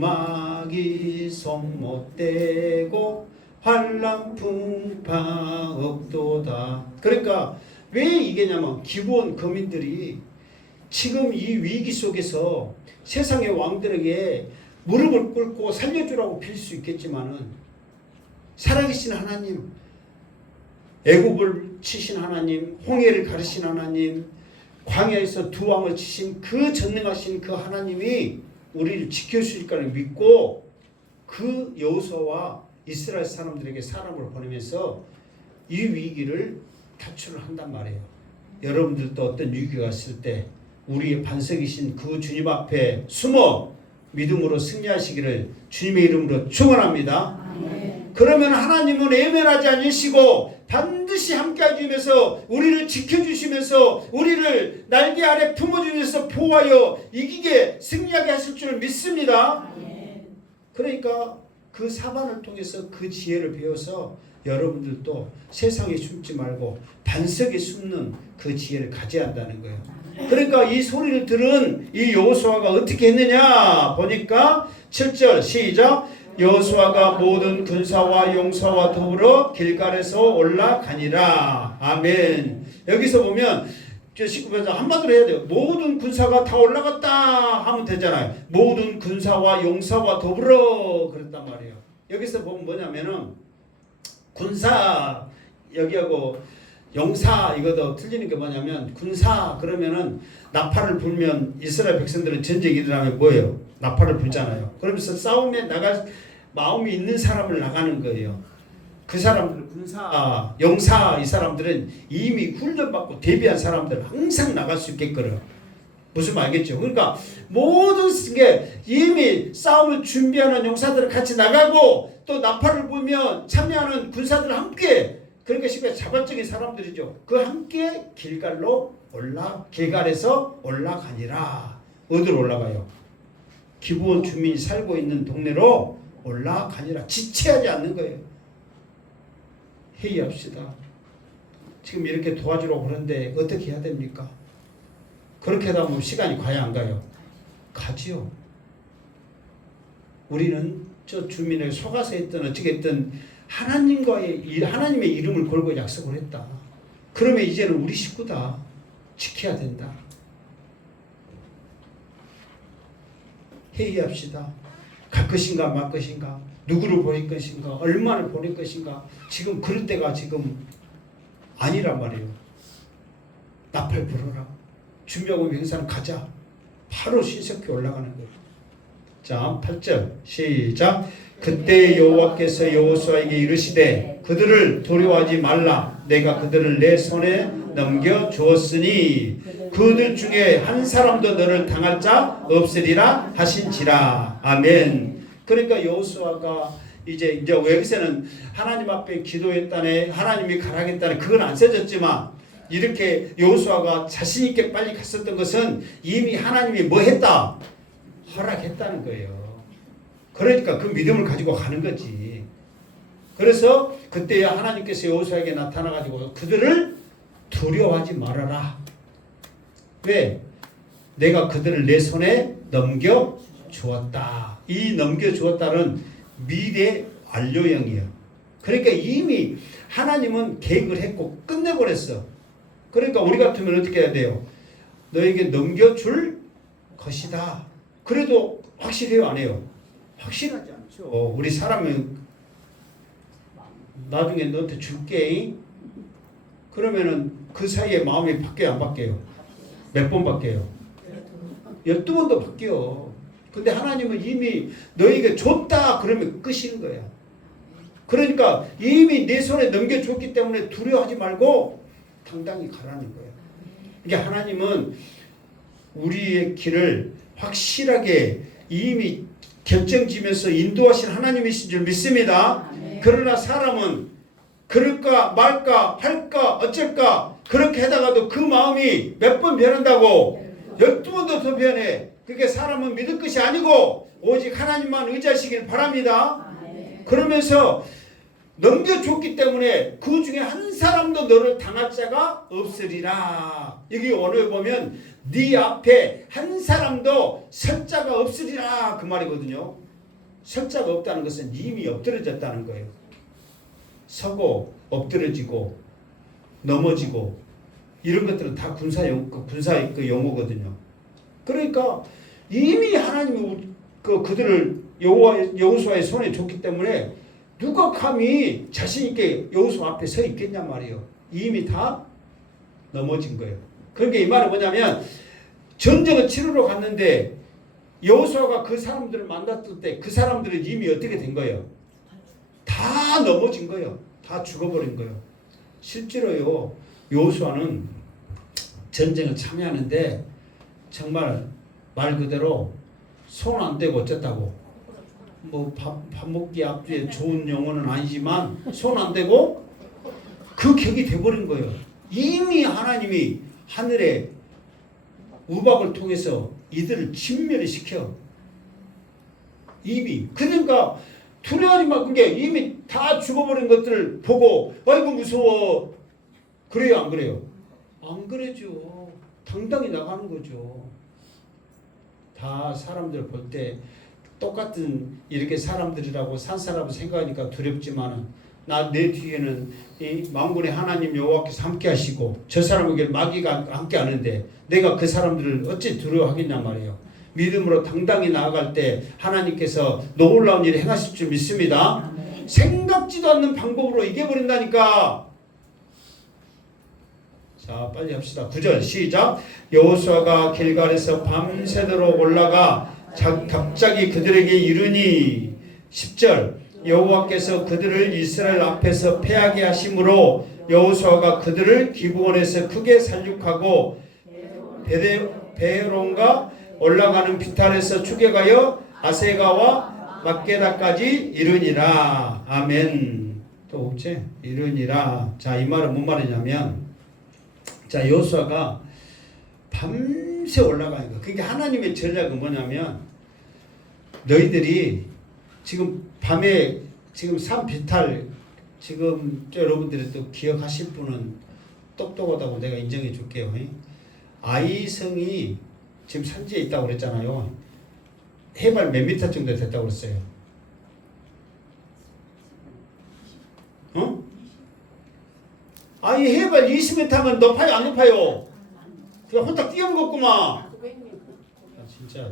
원수마귀 손 못 대고 환란 풍파 없도다. 그러니까 왜 이게냐면 기본 거민들이 지금 이 위기 속에서 세상의 왕들에게 무릎을 꿇고 살려주라고 빌 수 있겠지만은 살아계신 하나님, 애굽을 치신 하나님, 홍해를 가르신 하나님, 광야에서 두 왕을 치신 그 전능하신 그 하나님이 우리를 지켜주실 거를 믿고 그 여호수아와 이스라엘 사람들에게 사람을 보내면서 이 위기를 탈출을 한단 말이에요. 여러분들도 어떤 위기가 왔을 때 우리의 반석이신 그 주님 앞에 숨어 믿음으로 승리하시기를 주님의 이름으로 축원합니다. 그러면 하나님은 외면하지 않으시고 반드시 함께 해주면서 우리를 지켜주시면서 우리를 날개 아래 품어주면서 보호하여 이기게 승리하게 하실 줄 믿습니다. 그러니까 그 사반을 통해서 그 지혜를 배워서 여러분들도 세상에 숨지 말고 반석에 숨는 그 지혜를 가져야 한다는 거예요. 그러니까 이 소리를 들은 이 여호수아가 어떻게 했느냐 보니까 7절 시작. 여호수아가 모든 군사와 용사와 더불어 길갈에서 올라가니라. 아멘. 여기서 보면 19절에서 한마디로 해야 돼요. 모든 군사가 다 올라갔다 하면 되잖아요. 모든 군사와 용사와 더불어 그랬단 말이에요. 여기서 보면 뭐냐면은 군사 여기하고 용사 이거도 틀리는 게 뭐냐면 군사 그러면은 나팔을 불면 이스라엘 백성들은 전쟁이 일어나면 뭐예요? 나팔을 불잖아요. 그러면서 싸움에 나갈 마음이 있는 사람을 나가는 거예요. 그 사람들은 군사, 용사 이 사람들은 이미 훈련받고 대비한 사람들은 항상 나갈 수 있겠거든. 무슨 말 알겠죠? 그러니까 모든 게 이미 싸움을 준비하는 용사들은 같이 나가고 또 나팔을 불면 참여하는 군사들 함께 그러니까 쉽게 자발적인 사람들이죠. 그 함께 길갈에서 올라가니라. 어디로 올라가요? 기브온 주민이 살고 있는 동네로 올라가니라. 지체하지 않는 거예요. 회의합시다. 지금 이렇게 도와주려고 그러는데 어떻게 해야 됩니까? 그렇게 하다 보면 시간이 가야 안 가요? 가지요. 우리는 저 주민을 속아서 했든 어떻게 했든 하나님의 이름을 걸고 약속을 했다. 그 그러면 이제는 우리 식구다. 지켜야 된다. 회의합시다. 갈 것인가 말 것인가, 누구를 보낼 것인가, 얼마나 보낼 것인가. 지금 그럴 때가 지금 아니란 말이에요. 나팔 불어라. 준비하고 명사는 가자. 바로 신석기 올라가는 거예요. 자, 8절 시작. 그때 여호와께서 여호수아에게 이르시되 그들을 두려워하지 말라. 내가 그들을 내 손에 넘겨 주었으니 그들 중에 한 사람도 너를 당할 자 없으리라 하신지라. 아멘. 그러니까 여호수아가 이제 여기서는 하나님 앞에 기도했다네, 하나님이 가라겠다네, 그건 안 써졌지만 이렇게 여호수아가 자신 있게 빨리 갔었던 것은 이미 하나님이 뭐 했다? 허락했다는 거예요. 그러니까 그 믿음을 가지고 가는 거지. 그래서 그때 하나님께서 여호수아에게 나타나가지고 그들을 두려워하지 말아라. 왜? 내가 그들을 내 손에 넘겨 주었다. 이 넘겨 주었다는 미래 완료형이에요. 그러니까 이미 하나님은 계획을 했고 끝내버렸어. 그러니까 우리 같으면 어떻게 해야 돼요? 너에게 넘겨줄 것이다. 그래도 확실해요, 안 해요? 확실하지 않죠. 우리 사람은 나중에 너한테 줄게. 그러면은 그 사이에 마음이 바뀌어요, 안 바뀌어요? 몇 번 바뀌어요? 12번도 바뀌어. 근데 하나님은 이미 너에게 줬다 그러면 끝인 거야. 그러니까 이미 내 손에 넘겨줬기 때문에 두려워하지 말고 당당히 가라는 거야. 이게 하나님은 우리의 길을 확실하게 이미 결정지면서 인도하신 하나님이신 줄 믿습니다. 그러나 사람은 그럴까 말까 할까 어쩔까 그렇게 하다가도 그 마음이 몇 번 변한다고? 12번도 더 변해. 그게 사람은 믿을 것이 아니고 오직 하나님만 의지하시길 바랍니다. 그러면서 넘겨줬기 때문에 그 중에 한 사람도 너를 당할 자가 없으리라. 여기 언어에 보면 네 앞에 한 사람도 설 자가 없으리라 그 말이거든요. 설 자가 없다는 것은 이미 엎드려졌다는 거예요. 서고 엎드려지고 넘어지고 이런 것들은 다 군사의 그 용어거든요. 그러니까 이미 하나님이 그들을 여호수아의 손에 줬기 때문에 누가 감히 자신 있게 여호수아 앞에 서 있겠냔 말이에요. 이미 다 넘어진 거예요. 그러니까 이 말은 뭐냐면 전쟁을 치르러 갔는데 여호수아가 그 사람들을 만났을 때 그 사람들은 이미 어떻게 된 거예요? 다 넘어진 거예요. 다 죽어버린 거예요. 실제로요, 여호수아는 전쟁을 참여하는데 정말 말 그대로 손 안 대고 어쨌다고, 뭐 밥 먹기 앞뒤에 좋은 용어는 아니지만 손 안 대고 그 격이 돼버린 거예요. 이미 하나님이 하늘에 우박을 통해서 이들을 진멸시켜. 이미. 그러니까 두려워하지 마. 그게 이미 다 죽어버린 것들을 보고 아이고 무서워. 그래요, 안 그래요? 안 그래죠. 당당히 나가는 거죠. 다 사람들 볼 때 똑같은 이렇게 사람들이라고 산 사람을 생각하니까 두렵지만은 내 뒤에는 이 만군의 하나님 여호와께서 함께 하시고 저 사람에게 마귀가 함께 하는데 내가 그 사람들을 어찌 두려워하겠냐 말이에요. 믿음으로 당당히 나아갈 때 하나님께서 놀라운 일을 행하실 줄 믿습니다. 생각지도 않는 방법으로 이겨버린다니까. 자, 빨리 합시다. 9절 시작. 여호수아가 길갈에서 밤새도록 올라가 갑자기 그들에게 이르니 10절 여호와께서 그들을 이스라엘 앞에서 패하게 하심으로 여호수아가 그들을 기브온에서 크게 살육하고 베데론과 올라가는 비탈에서 추격하여 아세가와 막게다까지 이르니라. 아멘. 또 없지? 이르니라. 자, 이 말은 뭔 말이냐면, 자, 여호수아가 밤새 올라가는 거. 그게 하나님의 전략은 뭐냐면, 너희들이 지금 밤에 지금 산 비탈 지금 여러분들이 또 기억하실 분은 똑똑하다고 내가 인정해 줄게요. 아이성이 지금 산지에 있다고 그랬잖아요. 해발 몇 미터 정도 됐다고 그랬어요. 어? 아니 해발 20m 하면 높아요 안 높아요? 그냥 홀딱 뛰어먹었구만. 아, 진짜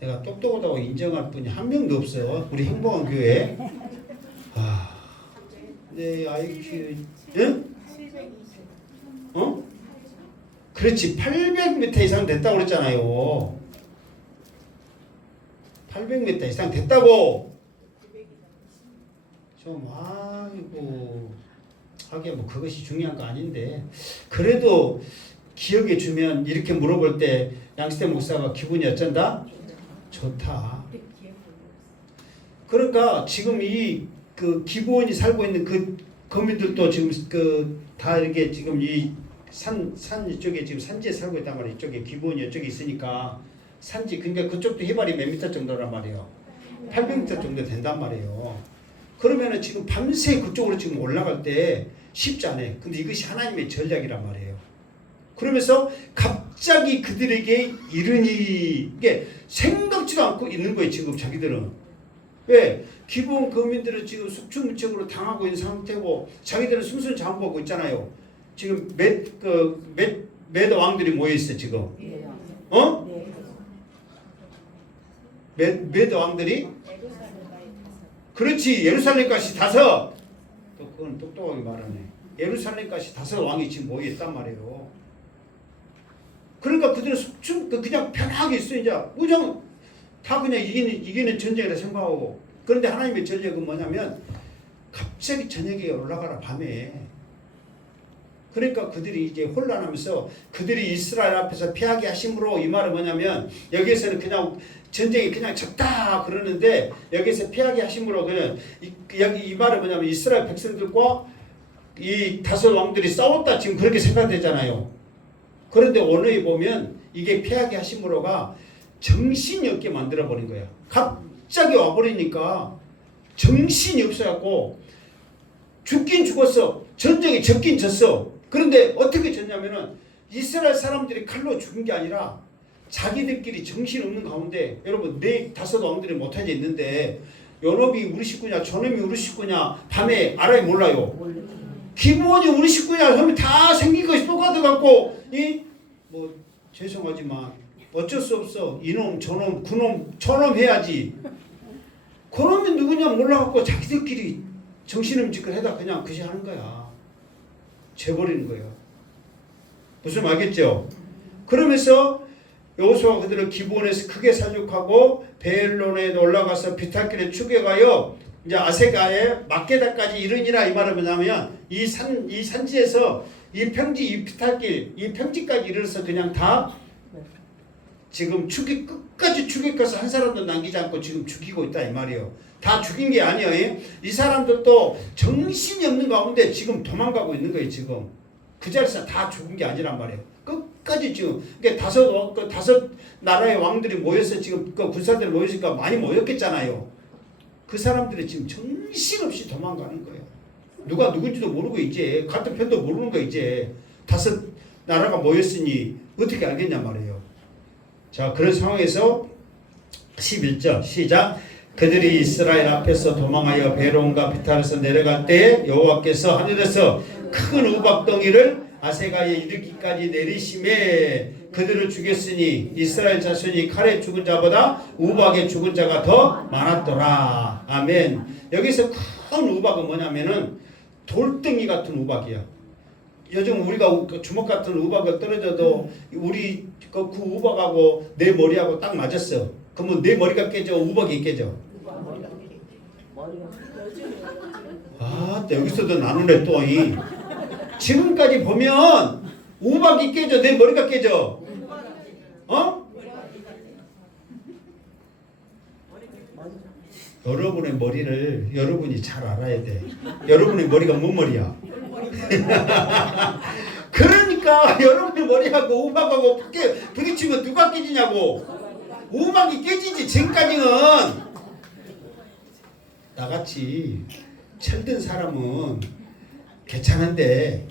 내가 똑똑하다고 인정할 분이 한 명도 없어 우리 행복한 교회. 아, 내 IQ 응? 어? 그렇지 800m 이상 됐다고 그랬잖아요. 800m 이상 됐다고. 좀 아이고 하긴 뭐 그것이 중요한 거 아닌데 그래도 기억해 주면 이렇게 물어볼 때 양시태 목사가 기분이 어쩐다? 좋다. 그러니까 지금 이 그 기부원이 살고 있는 그 거민들도 지금 그 다 이렇게 지금 이 산 이쪽에 지금 산지에 살고 있단 말이에요. 이쪽에 기부원이 이쪽에 있으니까 산지 그러니까 그쪽도 해발이 몇 미터 정도란 말이에요. 800m 정도 된단 말이에요. 그러면은 지금 밤새 그쪽으로 지금 올라갈 때 쉽지 않아요. 근데 이것이 하나님의 전략이란 말이에요. 그러면서 갑자기 그들에게 이르니 이게 생각지도 않고 있는 거예요. 지금 자기들은. 왜? 기본 거민들은 지금 숙주무책으로 당하고 있는 상태고 자기들은 승순 장보고 있잖아요. 지금 몇 왕들이 모여 있어 지금. 어? 몇 왕들이? 그렇지. 예루살렘까지 5. 또 그건 똑똑하게 말하네. 예루살렘까지 5 왕이 지금 모여 있단 말이에요. 그러니까 그들은 그냥 편하게 있어 이제 그냥 다 그냥 이기는 전쟁이라 생각하고. 그런데 하나님의 전략은 뭐냐면 갑자기 저녁에 올라가라 밤에. 그러니까 그들이 이제 혼란하면서 그들이 이스라엘 앞에서 피하게 하심으로 이 말은 뭐냐면 여기에서는 그냥 전쟁이 그냥 졌다 그러는데 여기서 피하게 하심으로 그냥 이 말은 뭐냐면 이스라엘 백성들과 이 5 왕들이 싸웠다 지금 그렇게 생각되잖아요. 그런데 오늘에 보면 이게 피하게 하심으로가 정신이 없게 만들어버린 거야. 갑자기 와버리니까 정신이 없어갖고 죽긴 죽었어. 전쟁에 졌긴 졌어. 그런데 어떻게 졌냐면은 이스라엘 사람들이 칼로 죽은 게 아니라 자기들끼리 정신없는 가운데 여러분 4, 5 왕들이 못해져 있는데 요놈이 우리 식구냐 저놈이 우리 식구냐 밤에 알아요 몰라요. 기부원이 우리 식구냐 그러면 다 생긴 것이 똑같아갖고 뭐 죄송하지만 어쩔 수 없어. 이놈 저놈 그놈 저놈 해야지. 그러면 누구냐 몰라갖고 자기들끼리 정신음직을 해다 그냥 그시 하는 거야. 재버리는 거예요. 무슨 말 알겠죠? 그러면서 여호수아가 그들을 기브온에서 크게 사륙하고 베엘론에 올라가서 비탈길에 추격하여 이제 아세가의 막게다까지 이르니라. 이 말은 뭐냐면 이 산지에서 이 평지 이 비탈길 이 평지까지 이르러서 그냥 다 지금 끝까지 추격해서 한 사람도 남기지 않고 지금 죽이고 있다 이 말이에요. 다 죽인 게 아니에요. 이 사람들도 정신이 없는 가운데 지금 도망가고 있는 거예요. 지금 그 자리에서 다 죽은 게 아니란 말이에요. 끝까지 지금 그러니까 5 나라의 왕들이 모여서 지금 그 군사들이 모였으니까 많이 모였겠잖아요. 그 사람들이 지금 정신없이 도망가는 거예요. 누가 누군지도 모르고 이제 같은 편도 모르는 거 이제 5 나라가 모였으니 어떻게 알겠냐 말이에요. 자 그런 상황에서 11절 시작. 그들이 이스라엘 앞에서 도망하여 베론과 비탈에서 내려갈 때 여호와께서 하늘에서 큰 우박덩이를 아세가에 이르기까지 내리심에 그들을 죽였으니 이스라엘 자손이 칼에 죽은 자보다 우박에 죽은 자가 더 많았더라. 아멘. 여기서 큰 우박은 뭐냐면은 돌덩이 같은 우박이야. 요즘 우리가 주먹 같은 우박을 떨어져도 우리 그 우박하고 내 머리하고 딱 맞았어. 그러면 내 머리가 깨져 우박이 깨져. 아, 여기서도 나누네 또. 지금까지 보면 우박이 깨져 내 머리가 깨져. 어? 여러분의 머리를 여러분이 잘 알아야 돼. 여러분의 머리가 뭔 머리야? 그러니까 여러분의 머리하고 우박하고 부딪히면 누가 깨지냐고. 우박이 깨지지. 지금까지는 나같이 철든 사람은 괜찮은데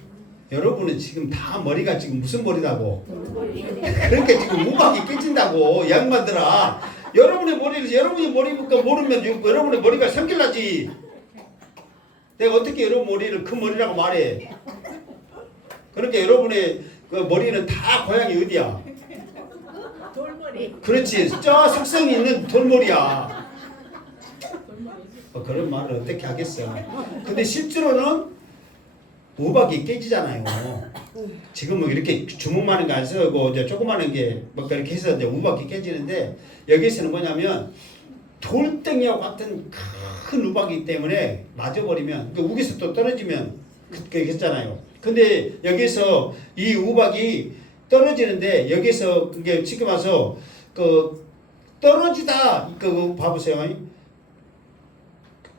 여러분은 지금 다 머리가 지금 무슨 머리라고. 그렇게 지금 우박이 깨진다고 양반들아. 여러분의 머리를 여러분이 머리니까 모르면 여러분의 머리가 성질나지. 내가 어떻게 여러분 머리를 그 머리라고 말해? 그러니까 여러분의 그 머리는 다 고향이 어디야? 돌머리. 그렇지. 저 속성이 있는 돌머리야. 그런 말을 어떻게 하겠어. 근데 실제로는 우박이 깨지잖아요. 지금은 이렇게 주먹만한 거 안 쓰고 이제 조그마한 게뭐 그렇게 해서 이제 우박이 깨지는데 여기서는 뭐냐면 돌덩이와 같은 큰 우박이기 때문에 맞아버리면 그 우기서 또 떨어지면 그렇게 했잖아요. 근데 여기서 이 우박이 떨어지는데 여기서 그게 지금 와서 그 떨어지다 그 봐보세요.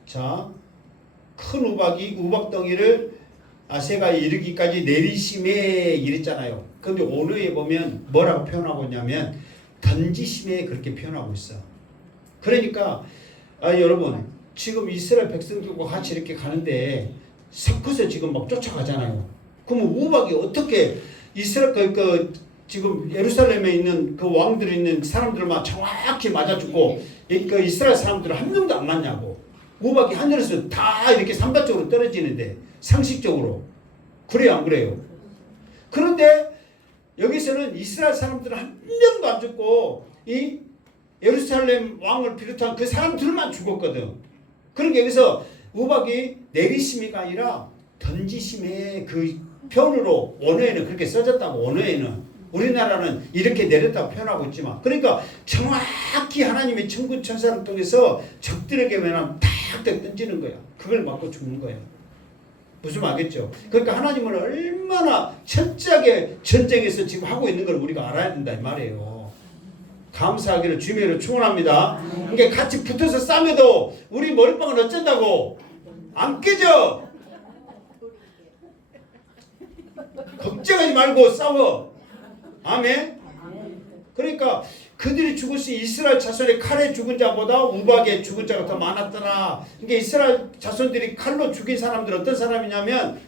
자, 큰 우박이 우박덩이를 아세가 이르기까지 내리심에 이랬잖아요. 근데 오늘에 보면 뭐라고 표현하고 있냐면 던지심에 그렇게 표현하고 있어. 그러니까 여러분 지금 이스라엘 백성들과 같이 이렇게 가는데 섞어서 지금 막 쫓아가잖아요. 그러면 우박이 어떻게 이스라엘 지금 예루살렘에 있는 그 왕들이 있는 사람들만 정확히 맞아 죽고 그 이스라엘 사람들은 한 명도 안 맞냐고. 우박이 하늘에서 다 이렇게 삼각적으로 떨어지는데 상식적으로 그래요 안 그래요? 그런데 여기서는 이스라엘 사람들은 한 명도 안 죽고 이 예루살렘 왕을 비롯한 그 사람들만 죽었거든. 그러니까 여기서 우박이 내리심이가 아니라 던지심의 그 표현으로 원어에는 그렇게 써졌다고. 원어에는 우리나라는 이렇게 내렸다고 표현하고 있지만 그러니까 정확히 하나님의 천군 천사를 통해서 적들에게만 탁탁 던지는 거야. 그걸 맞고 죽는 거야. 무슨 말 알겠죠? 그러니까 하나님은 얼마나 철저하게 전쟁에서 지금 하고 있는 걸 우리가 알아야 된다 이 말이에요. 감사하기를 주님으로 축원합니다. 그러니까 같이 붙어서 싸매도 우리 머리빵은 어쩐다고? 안 깨져. 걱정하지 말고 싸워. 아멘. 그러니까 그들이 죽으시 이스라엘 자손의 칼에 죽은 자보다 우박에 죽은 자가 더 많았더라. 그러니까 이스라엘 자손들이 칼로 죽인 사람들은 어떤 사람이냐면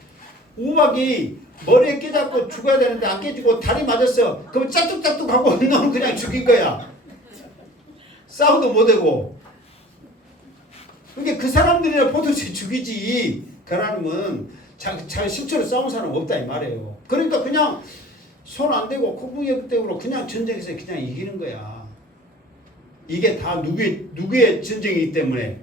우박이 머리에 깨잡고 죽어야 되는데 안 깨지고 다리 맞았어. 그럼 짝뚝짝뚝하고 너는 그냥 죽인 거야. 싸우도 못하고. 그러니까 그 사람들이나 포도새 죽이지. 그 사람은 자기 실제로 싸운 사람 없다 이 말이에요. 그러니까 그냥 손 안 대고 코부역대으로 그냥 전쟁에서 그냥 이기는 거야. 이게 다 누구의 전쟁이기 때문에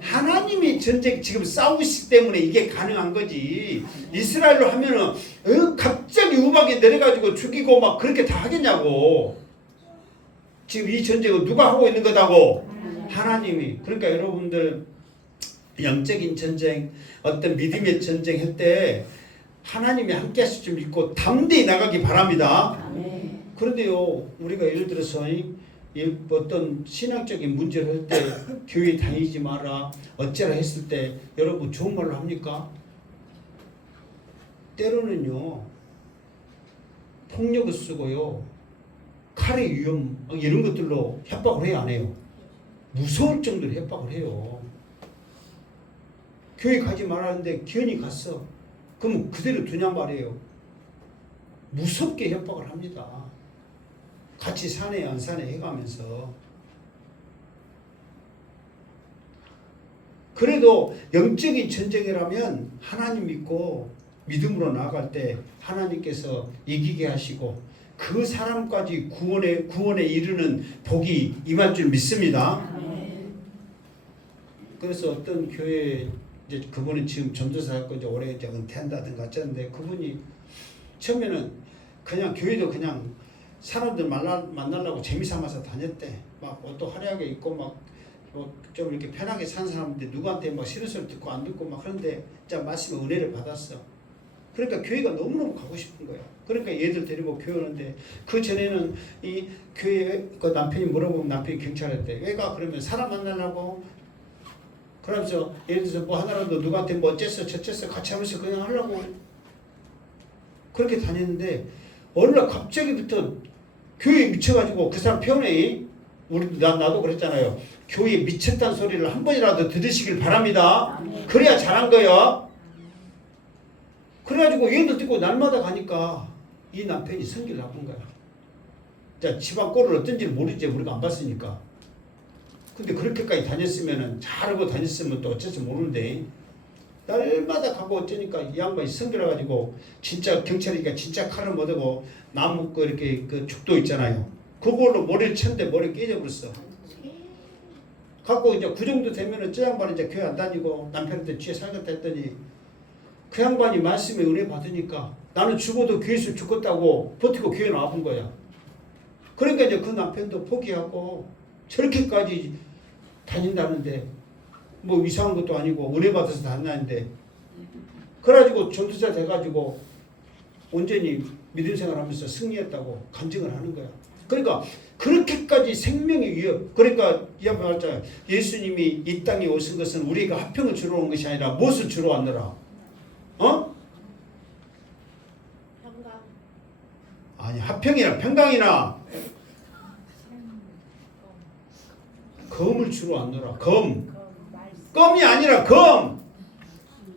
하나님이 전쟁 지금 싸우시기 때문에 이게 가능한 거지. 이스라엘로 하면은 갑자기 우박이 내려가지고 죽이고 막 그렇게 다 하겠냐고. 지금 이 전쟁은 누가 하고 있는 거다고? 하나님이. 그러니까 여러분들 영적인 전쟁, 어떤 믿음의 전쟁 할 때 하나님이 함께 하실 줄 믿고 담대히 나가기 바랍니다. 그런데요, 우리가 예를 들어서 어떤 신앙적인 문제를 할 때 교회 다니지 마라 어쩌라 했을 때 여러분 좋은 말로 합니까? 때로는요 폭력을 쓰고요 칼의 위험 이런 것들로 협박을 해요 안 해요? 무서울 정도로 협박을 해요. 교회 가지 말라는데 기현이 갔어. 그럼 그대로 두냐 말이에요. 무섭게 협박을 합니다. 같이 사내 안 사내 해가면서. 그래도 영적인 전쟁이라면 하나님 믿고 믿음으로 나아갈 때 하나님께서 이기게 하시고 그 사람까지 구원에 이르는 복이 임할 줄 믿습니다. 그래서 어떤 교회 이제 그분은 지금 전도사였고 이제 올해 이제 은퇴한다든가 어쩌는데 그분이 처음에는 그냥 교회도 그냥 사람들 만나려고 재미삼아서 다녔대. 막 옷도 화려하게 입고 막 좀 이렇게 편하게 산 사람인데 누구한테 막 싫은 소리 듣고 안 듣고 막 그런데 진짜 말씀의 은혜를 받았어. 그러니까 교회가 너무너무 가고 싶은 거야. 그러니까 얘들 데리고 교회 오는데 그 전에는 이 교회 그 남편이 물어보면 남편이 경찰했대. 왜 가? 그러면 사람 만나려고. 그러면서 예를 들어서 뭐 하나라도 누구한테 뭐 어째서 저째서 같이 하면서 그냥 하려고 그렇게 다녔는데 어느 날 갑자기부터 교회에 미쳐가지고 그 사람 표현이 나도 그랬잖아요. 교회에 미쳤다는 소리를 한 번이라도 들으시길 바랍니다. 그래야 잘한 거야. 그래가지고 얘들 듣고 날마다 가니까 이 남편이 성질 나쁜 거야. 자, 집안 꼴을 어떤지는 모르지. 우리가 안 봤으니까. 근데 그렇게까지 다녔으면은 잘하고 다녔으면 또 어쩔 줄 모르는데 날마다 가고 어쩌니까 이 양반이 성질해 가지고 진짜 경찰이니까 진짜 칼을 못 하고 나무 그 이렇게 그 죽도 있잖아요. 그걸로 머리를 쳤는데 머리 깨져버렸어. 갖고 이제 그 정도 되면은 저 양반이 이제 교회 안 다니고 남편한테 뒤에 살겠다 했더니 그 양반이 말씀에 은혜 받으니까 나는 죽어도 교회에서 죽겠다고 버티고 교회 나와본 거야. 그러니까 이제 그 남편도 포기하고 저렇게까지 다닌다는데 뭐 이상한 것도 아니고 은혜 받아서 다닌다는데 그래가지고 전도자 돼가지고 온전히 믿음 생활하면서 승리했다고 간증을 하는 거야. 그러니까 그렇게까지 생명의 위협. 그러니까 이 앞에 말했잖아요. 예수님이 이 땅에 오신 것은 우리가 화평을 주러 온 것이 아니라 무엇을 주러 왔느라? 어? 평강. 아니 화평이나 평강이나 검을 주러 왔느라. 검. 검이 아니라 검.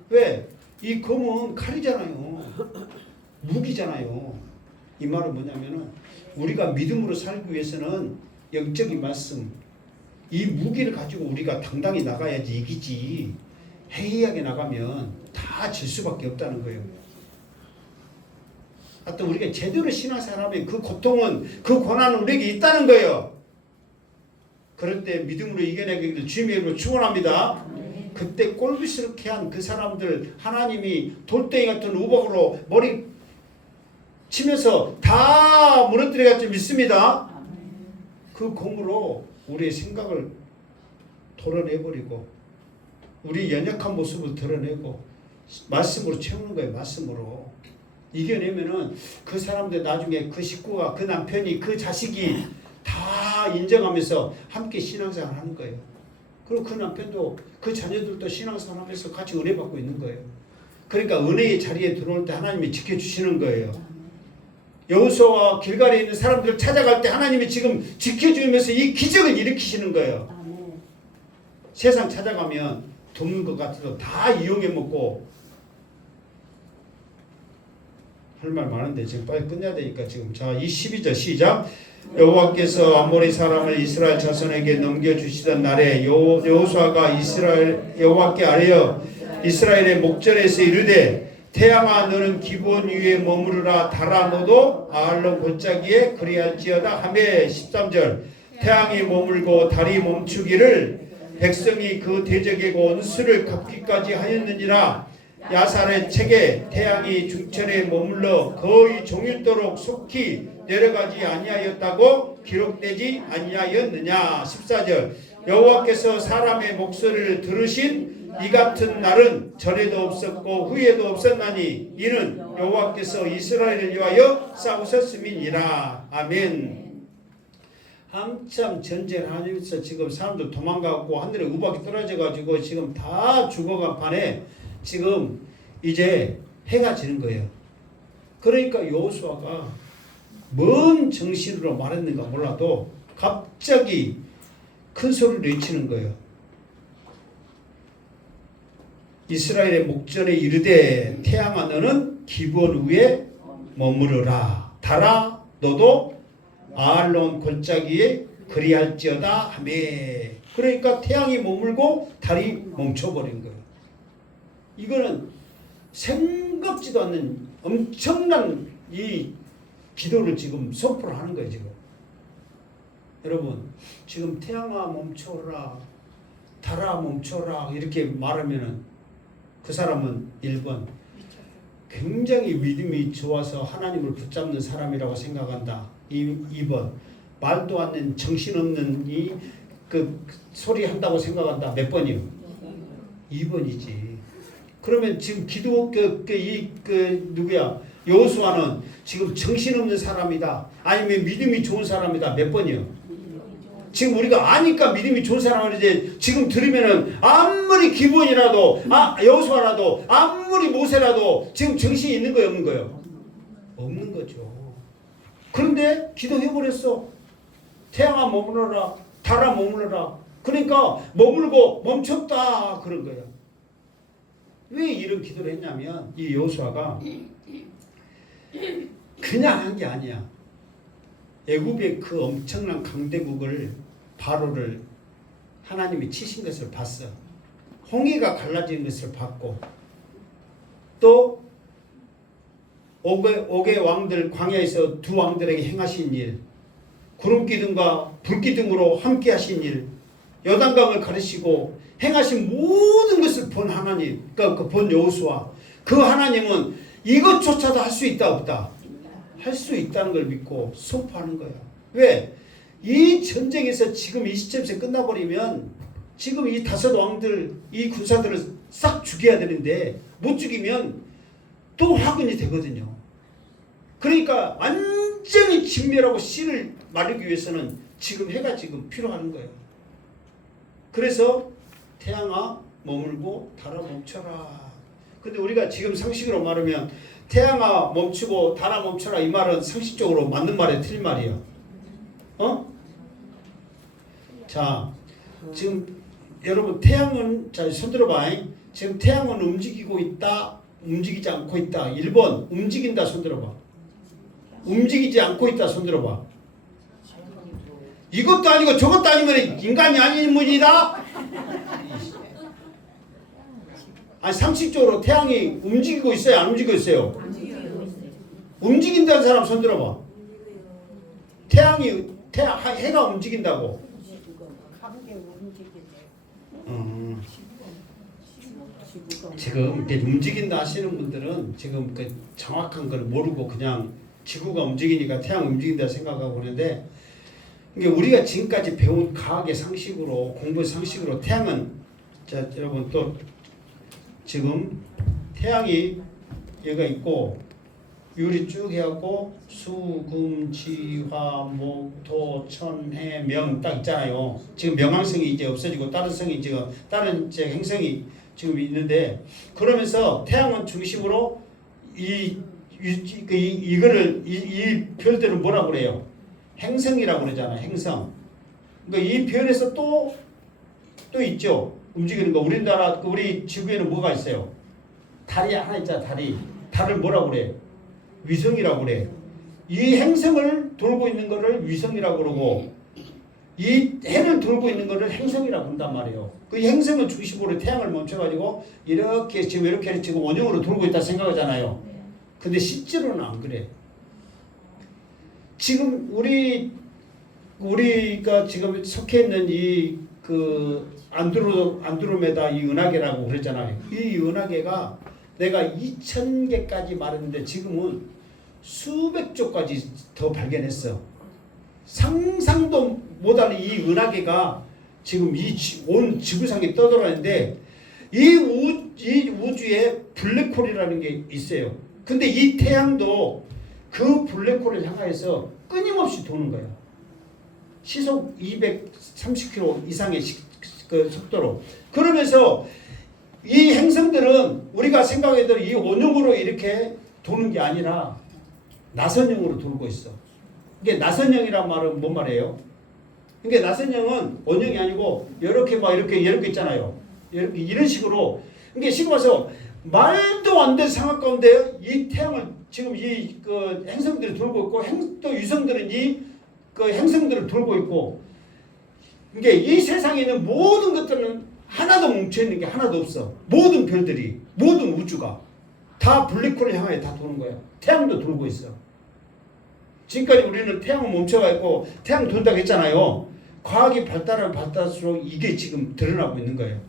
왜? 이 검은 칼이잖아요. 무기잖아요. 이 말은 뭐냐면은 우리가 믿음으로 살기 위해서는 영적인 말씀, 이 무기를 가지고 우리가 당당히 나가야지 이기지. 해이하게 나가면 다 질 수밖에 없다는 거예요. 하여튼 우리가 제대로 신앙생활하면 그 고통은, 그 고난은 우리에게 있다는 거예요. 그럴 때 믿음으로 이겨내기를 주님의 이름으로 축원합니다. 그때 꼴비스럽게 한 그 사람들 하나님이 돌덩이 같은 우박으로 머리 치면서 다 무너뜨려갔지 믿습니다. 그 공으로 우리의 생각을 도려내버리고 우리 연약한 모습을 드러내고 말씀으로 채우는 거예요. 말씀으로 이겨내면은 그 사람들 나중에 그 식구가 그 남편이 그 자식이 다 인정하면서 함께 신앙생활 하는 거예요. 그리고 그 남편도 그 자녀들도 신앙생활 하면서 같이 은혜 받고 있는 거예요. 그러니까 은혜의 자리에 들어올 때 하나님이 지켜주시는 거예요. 여호수아와 길갈에 있는 사람들을 찾아갈 때 하나님이 지금 지켜주면서 이 기적을 일으키시는 거예요. 세상 찾아가면 돕는 것 같아도 다 이용해 먹고 할 말 많은데 지금 빨리 끝내야 되니까 지금 자 22절 시작. 여호와께서 아모리 사람을 이스라엘 자손에게 넘겨주시던 날에 여호수아가 이스라엘 여호와께 아뢰어 이스라엘의 목전에서 이르되 태양아 너는 기브온 위에 머무르라 달아 너도 아알론 골짜기에 그리할지어다 하매 13절 태양이 머물고 달이 멈추기를 백성이 그 대적의 원수를 갚기까지 하였느니라. 야살의 책에 태양이 중천에 머물러 거의 종일도록 속히 내려가지 아니하였다고 기록되지 아니하였느냐. 14절 여호와께서 사람의 목소리를 들으신 이 같은 날은 전에도 없었고 후에도 없었나니 이는 여호와께서 이스라엘을 위하여 싸우셨음이니라. 아멘. 한참 전쟁을 하면서 지금 사람들 도망가고 하늘에 우박이 떨어져가지고 지금 다 죽어간 판에 지금 이제 해가 지는 거예요. 그러니까 여호수아가 뭔 정신으로 말했는가 몰라도 갑자기 큰 소리를 외치는 거예요. 이스라엘의 목전에 이르되 태양아 너는 기브온 위에 머무르라. 달아 너도 아알론 골짜기에 그리할지어다 하매. 그러니까 태양이 머물고 달이 멈춰버린 거예요. 이거는 생각지도 않는 엄청난 이 기도를 지금 선포를 하는 거예요. 지금 여러분 지금 태양아 멈춰라 달아 멈춰라 이렇게 말하면은 그 사람은 1번 굉장히 믿음이 좋아서 하나님을 붙잡는 사람이라고 생각한다. 2번 말도 안 되는 정신없는 이 그 소리 한다고 생각한다. 몇 번이요? 2번이지. 그러면 지금 기도 누구야? 여호수아는 지금 정신없는 사람이다. 아니면 믿음이 좋은 사람이다. 몇 번이요? 지금 우리가 아니까 믿음이 좋은 사람을 이제 지금 들으면은 아무리 기브온이라도 여호수아라도 아무리 모세라도 지금 정신이 있는 거예요, 없는 거예요? 없는 거죠. 그런데 기도해버렸어. 태양아 머물러라. 달아 머물러라. 그러니까 머물고 멈췄다 그런 거예요. 왜 이런 기도를 했냐면 이 여호수아가 그냥 한 게 아니야. 애굽의 그 엄청난 강대국을 바로를 하나님이 치신 것을 봤어. 홍해가 갈라지는 것을 봤고 또 옥의 왕들 광야에서 두 왕들에게 행하신 일, 구름 기둥과 불 기둥으로 함께 하신 일, 요단강을 가르시고 행하신 모든 것을 본 하나님, 그러니까 본 여호수아, 그 하나님은 이것조차도 할 수 있다 없다? 할 수 있다는 걸 믿고 선포하는 거야. 왜? 이 전쟁에서 지금 이 시점에서 끝나버리면 지금 이 다섯 왕들, 이 군사들을 싹 죽여야 되는데 못 죽이면 또 화근이 되거든요. 그러니까 완전히 진멸하고 씨를 마르기 위해서는 지금 해가 지금 필요한 거예요. 그래서 태양아 머물고 달아 멈춰라. 근데 우리가 지금 상식으로 말하면 태양아 멈추고 달아 멈춰라 이 말은 상식적으로 맞는 말이야, 틀린 말이야? 자, 지금 여러분 태양은, 자 손 들어봐. 지금 태양은 움직이고 있다, 움직이지 않고 있다. 1번 움직인다, 손 들어봐. 움직이지 않고 있다, 손 들어봐. 이것도 아니고 저것도 아니면 인간이 아닌 분이다. 아니 상식적으로 태양이 움직이고 있어요, 안 움직이고 있어요? 움직인다는 사람 손 들어봐. 해가 움직인다고. 지금 이렇게 움직인다 하시는 분들은 지금 그 정확한 걸 모르고 그냥 지구가 움직이니까 태양 움직인다 생각하고 그러는데, 이게 우리가 지금까지 배운 과학의 상식으로, 공부의 상식으로 태양은, 자 여러분 또 지금 태양이 얘가 있고 유리 쭉 해갖고 수금지화목토천해명 딱 있잖아요. 지금 명왕성이 이제 없어지고 다른 성이 지금 다른 이제 행성이 지금 있는데, 그러면서 태양은 중심으로 이 별들은 뭐라고 그래요? 행성이라고 그러잖아. 행성. 그러니까 이 별에서 또 있죠. 움직이는 거. 우리 지구에는 뭐가 있어요? 달이 하나 있잖아. 달을 뭐라고 그래? 위성이라고 그래. 이 행성을 돌고 있는 거를 위성이라고 그러고, 이 해를 돌고 있는 거를 행성이라고 한단 말이에요. 그 행성을 중심으로 태양을 멈춰가지고 이렇게 지금 원형으로 돌고 있다 생각하잖아요. 근데 실제로는 안 그래. 지금 우리가 지금 속해 있는 이 그 안드로메다 이 은하계라고 그랬잖아요. 이 은하계가 내가 2000개까지 말했는데 지금은 수백 조까지 더 발견했어. 상상도 못하는 이 은하계가 지금 온 지구상에 떠돌아다니는데 이 우주에 블랙홀이라는 게 있어요. 근데 이 태양도 그 블랙홀을 향하여서 끊임없이 도는 거야. 시속 230km 이상의 그 속도로. 그러면서 이 행성들은 우리가 생각해도 이 원형으로 이렇게 도는 게 아니라 나선형으로 돌고 있어. 이게 나선형이란 말은 뭔 말이에요? 이게 나선형은 원형이 아니고 이렇게 있잖아요. 이런 식으로. 이게 지금 와서 말도 안 되는 상황 가운데 이 태양을 지금 이 그 행성들이 돌고 있고 또 위성들은 그 행성들을 돌고 있고, 이게 이 세상에 있는 모든 것들은 하나도 뭉쳐 있는 게 하나도 없어. 모든 별들이, 모든 우주가 다 블랙홀을 향하여 다 도는 거야. 태양도 돌고 있어. 지금까지 우리는 태양을 멈춰가 있고 태양 돈다고 했잖아요. 과학이 발달할수록 이게 지금 드러나고 있는 거예요.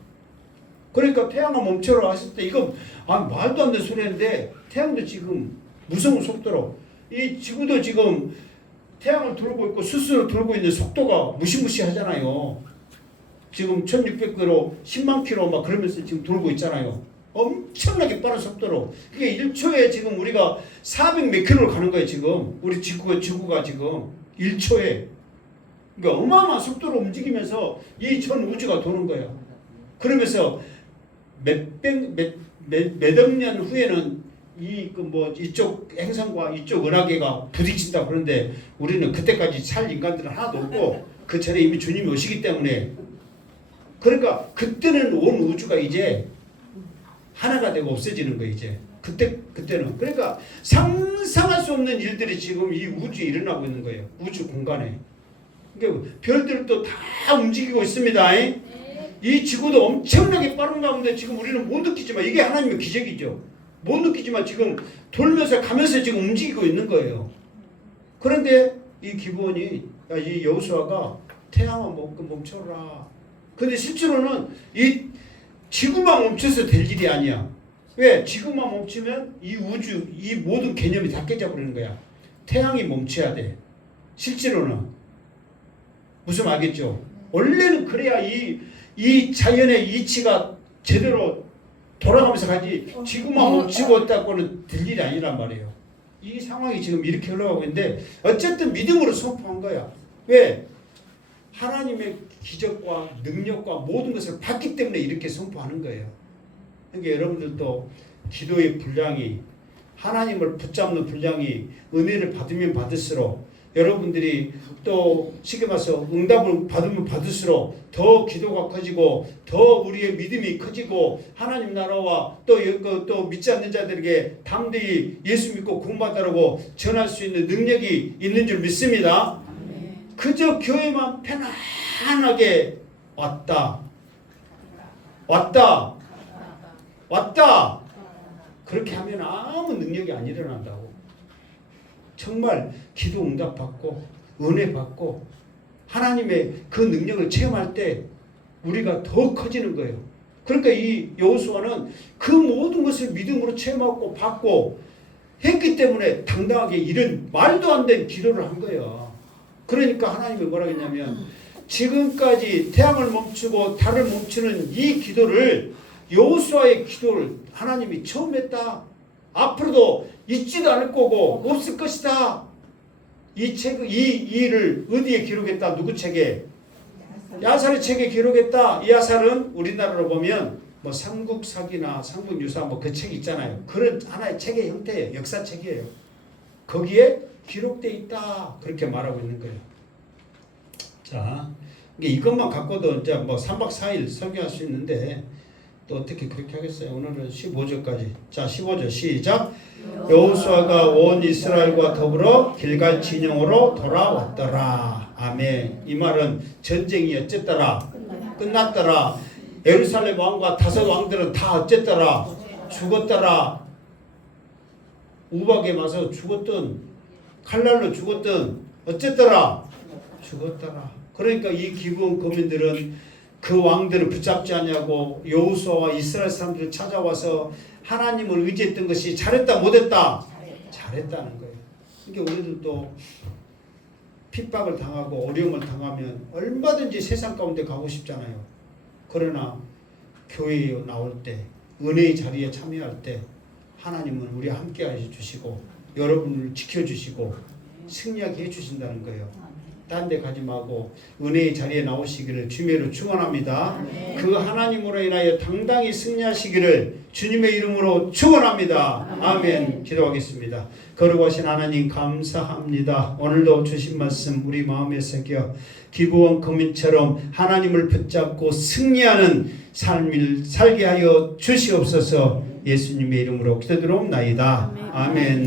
그러니까 태양을 멈춰라 했을 때 이거 말도 안 되는 소리인데, 태양도 지금 무서운 속도로, 이 지구도 지금 태양을 돌고 있고 스스로 돌고 있는 속도가 무시무시하잖아요. 지금 1600km, 10만 km 막 그러면서 지금 돌고 있잖아요. 엄청나게 빠른 속도로. 이게 1초에 지금 우리가 400 몇 킬로를 가는 거예요, 지금. 우리 지구가 지금 1초에. 그러니까 어마어마한 속도로 움직이면서 이 전 우주가 도는 거예요. 그러면서 몇억 년 후에는 이쪽 행성과 이쪽 은하계가 부딪힌다 그러는데, 우리는 그때까지 살 인간들은 하나도 없고 그 전에 이미 주님이 오시기 때문에, 그러니까 그때는 온 우주가 이제 하나가 되고 없어지는 거예요. 이제 그때는. 그러니까 상상할 수 없는 일들이 지금 이 우주에 일어나고 있는 거예요. 우주 공간에. 그러니까 별들도 다 움직이고 있습니다. 이 지구도 엄청나게 빠른 가운데 지금 우리는 못 느끼지만 이게 하나님의 기적이죠. 못 느끼지만 지금 돌면서 가면서 지금 움직이고 있는 거예요. 그런데 이 기브온이 이 여호수아가 태양아 멈춰라. 근데 실제로는 이 지구만 멈춰서 될 일이 아니야. 왜? 지구만 멈추면 이 우주, 이 모든 개념이 다 깨져버리는 거야. 태양이 멈춰야 돼. 실제로는. 무슨 알겠죠? 원래는 그래야 이 자연의 이치가 제대로 돌아가면서 가지 지구만 멈추고 있다고는 될 일이 아니란 말이에요. 이 상황이 지금 이렇게 흘러가고 있는데 어쨌든 믿음으로 선포한 거야. 왜? 하나님의 기적과 능력과 모든 것을 받기 때문에 이렇게 선포하는 거예요. 그러니까 여러분들도 기도의 분량이 하나님을 붙잡는 분량이 은혜를 받으면 받을수록 여러분들이 또 쉽게 말해서 응답을 받으면 받을수록 더 기도가 커지고 더 우리의 믿음이 커지고 하나님 나라와 또 믿지 않는 자들에게 담대히 예수 믿고 구원받으라고 전할 수 있는 능력이 있는 줄 믿습니다. 그저 교회만 편안하게 왔다 그렇게 하면 아무 능력이 안 일어난다고. 정말 기도 응답 받고 은혜 받고 하나님의 그 능력을 체험할 때 우리가 더 커지는 거예요. 그러니까 이 여호수아는 그 모든 것을 믿음으로 체험하고 받고 했기 때문에 당당하게 이런 말도 안 되는 기도를 한 거예요. 그러니까 하나님이 뭐라 했냐면 지금까지 태양을 멈추고 달을 멈추는 이 기도를 여호수아의 기도를 하나님이 처음 했다. 앞으로도 있지도 않을 거고 없을 것이다. 이 일을 어디에 기록했다? 누구 책에? 야살의 책에 기록했다. 이 야살은 우리나라로 보면 뭐 삼국사기나 삼국유사 뭐 그 책 있잖아요. 그런 하나의 책의 형태예요. 역사책이에요. 거기에 기록돼 있다. 그렇게 말하고 있는 거예요. 자, 이것만 갖고도 이제 뭐 3박 4일 설교할 수 있는데 또 어떻게 그렇게 하겠어요? 오늘은 15절까지. 자, 15절 시작. 여호수아가 온 이스라엘과 더불어 길갈 진영으로 돌아왔더라. 아멘. 이 말은 전쟁이 어쨌더라? 끝났더라. 예루살렘 왕과 5 왕들은 다 어쨌더라? 죽었더라. 우박에 맞아 죽었든 칼날로 죽었든 어쨌더라? 죽었더라. 그러니까 이 기브온 거민들은 그 왕들을 붙잡지 않냐고 여호수아와 이스라엘 사람들을 찾아와서 하나님을 의지했던 것이 잘했다 못했다? 잘했다는 거예요. 그러니까 우리들도 핍박을 당하고 어려움을 당하면 얼마든지 세상 가운데 가고 싶잖아요. 그러나 교회에 나올 때 은혜의 자리에 참여할 때 하나님은 우리와 함께 해주시고 여러분을 지켜주시고 승리하게 해주신다는 거예요. 딴 데 가지 말고 은혜의 자리에 나오시기를 주님으로 축원합니다. 그 하나님으로 인하여 당당히 승리하시기를 주님의 이름으로 축원합니다. 아멘. 기도하겠습니다. 거룩하신 하나님 감사합니다. 오늘도 주신 말씀 우리 마음에 새겨 기브온 거민처럼 하나님을 붙잡고 승리하는 삶을 살게 하여 주시옵소서. 예수님의 이름으로 기도드리옵나이다. 아멘.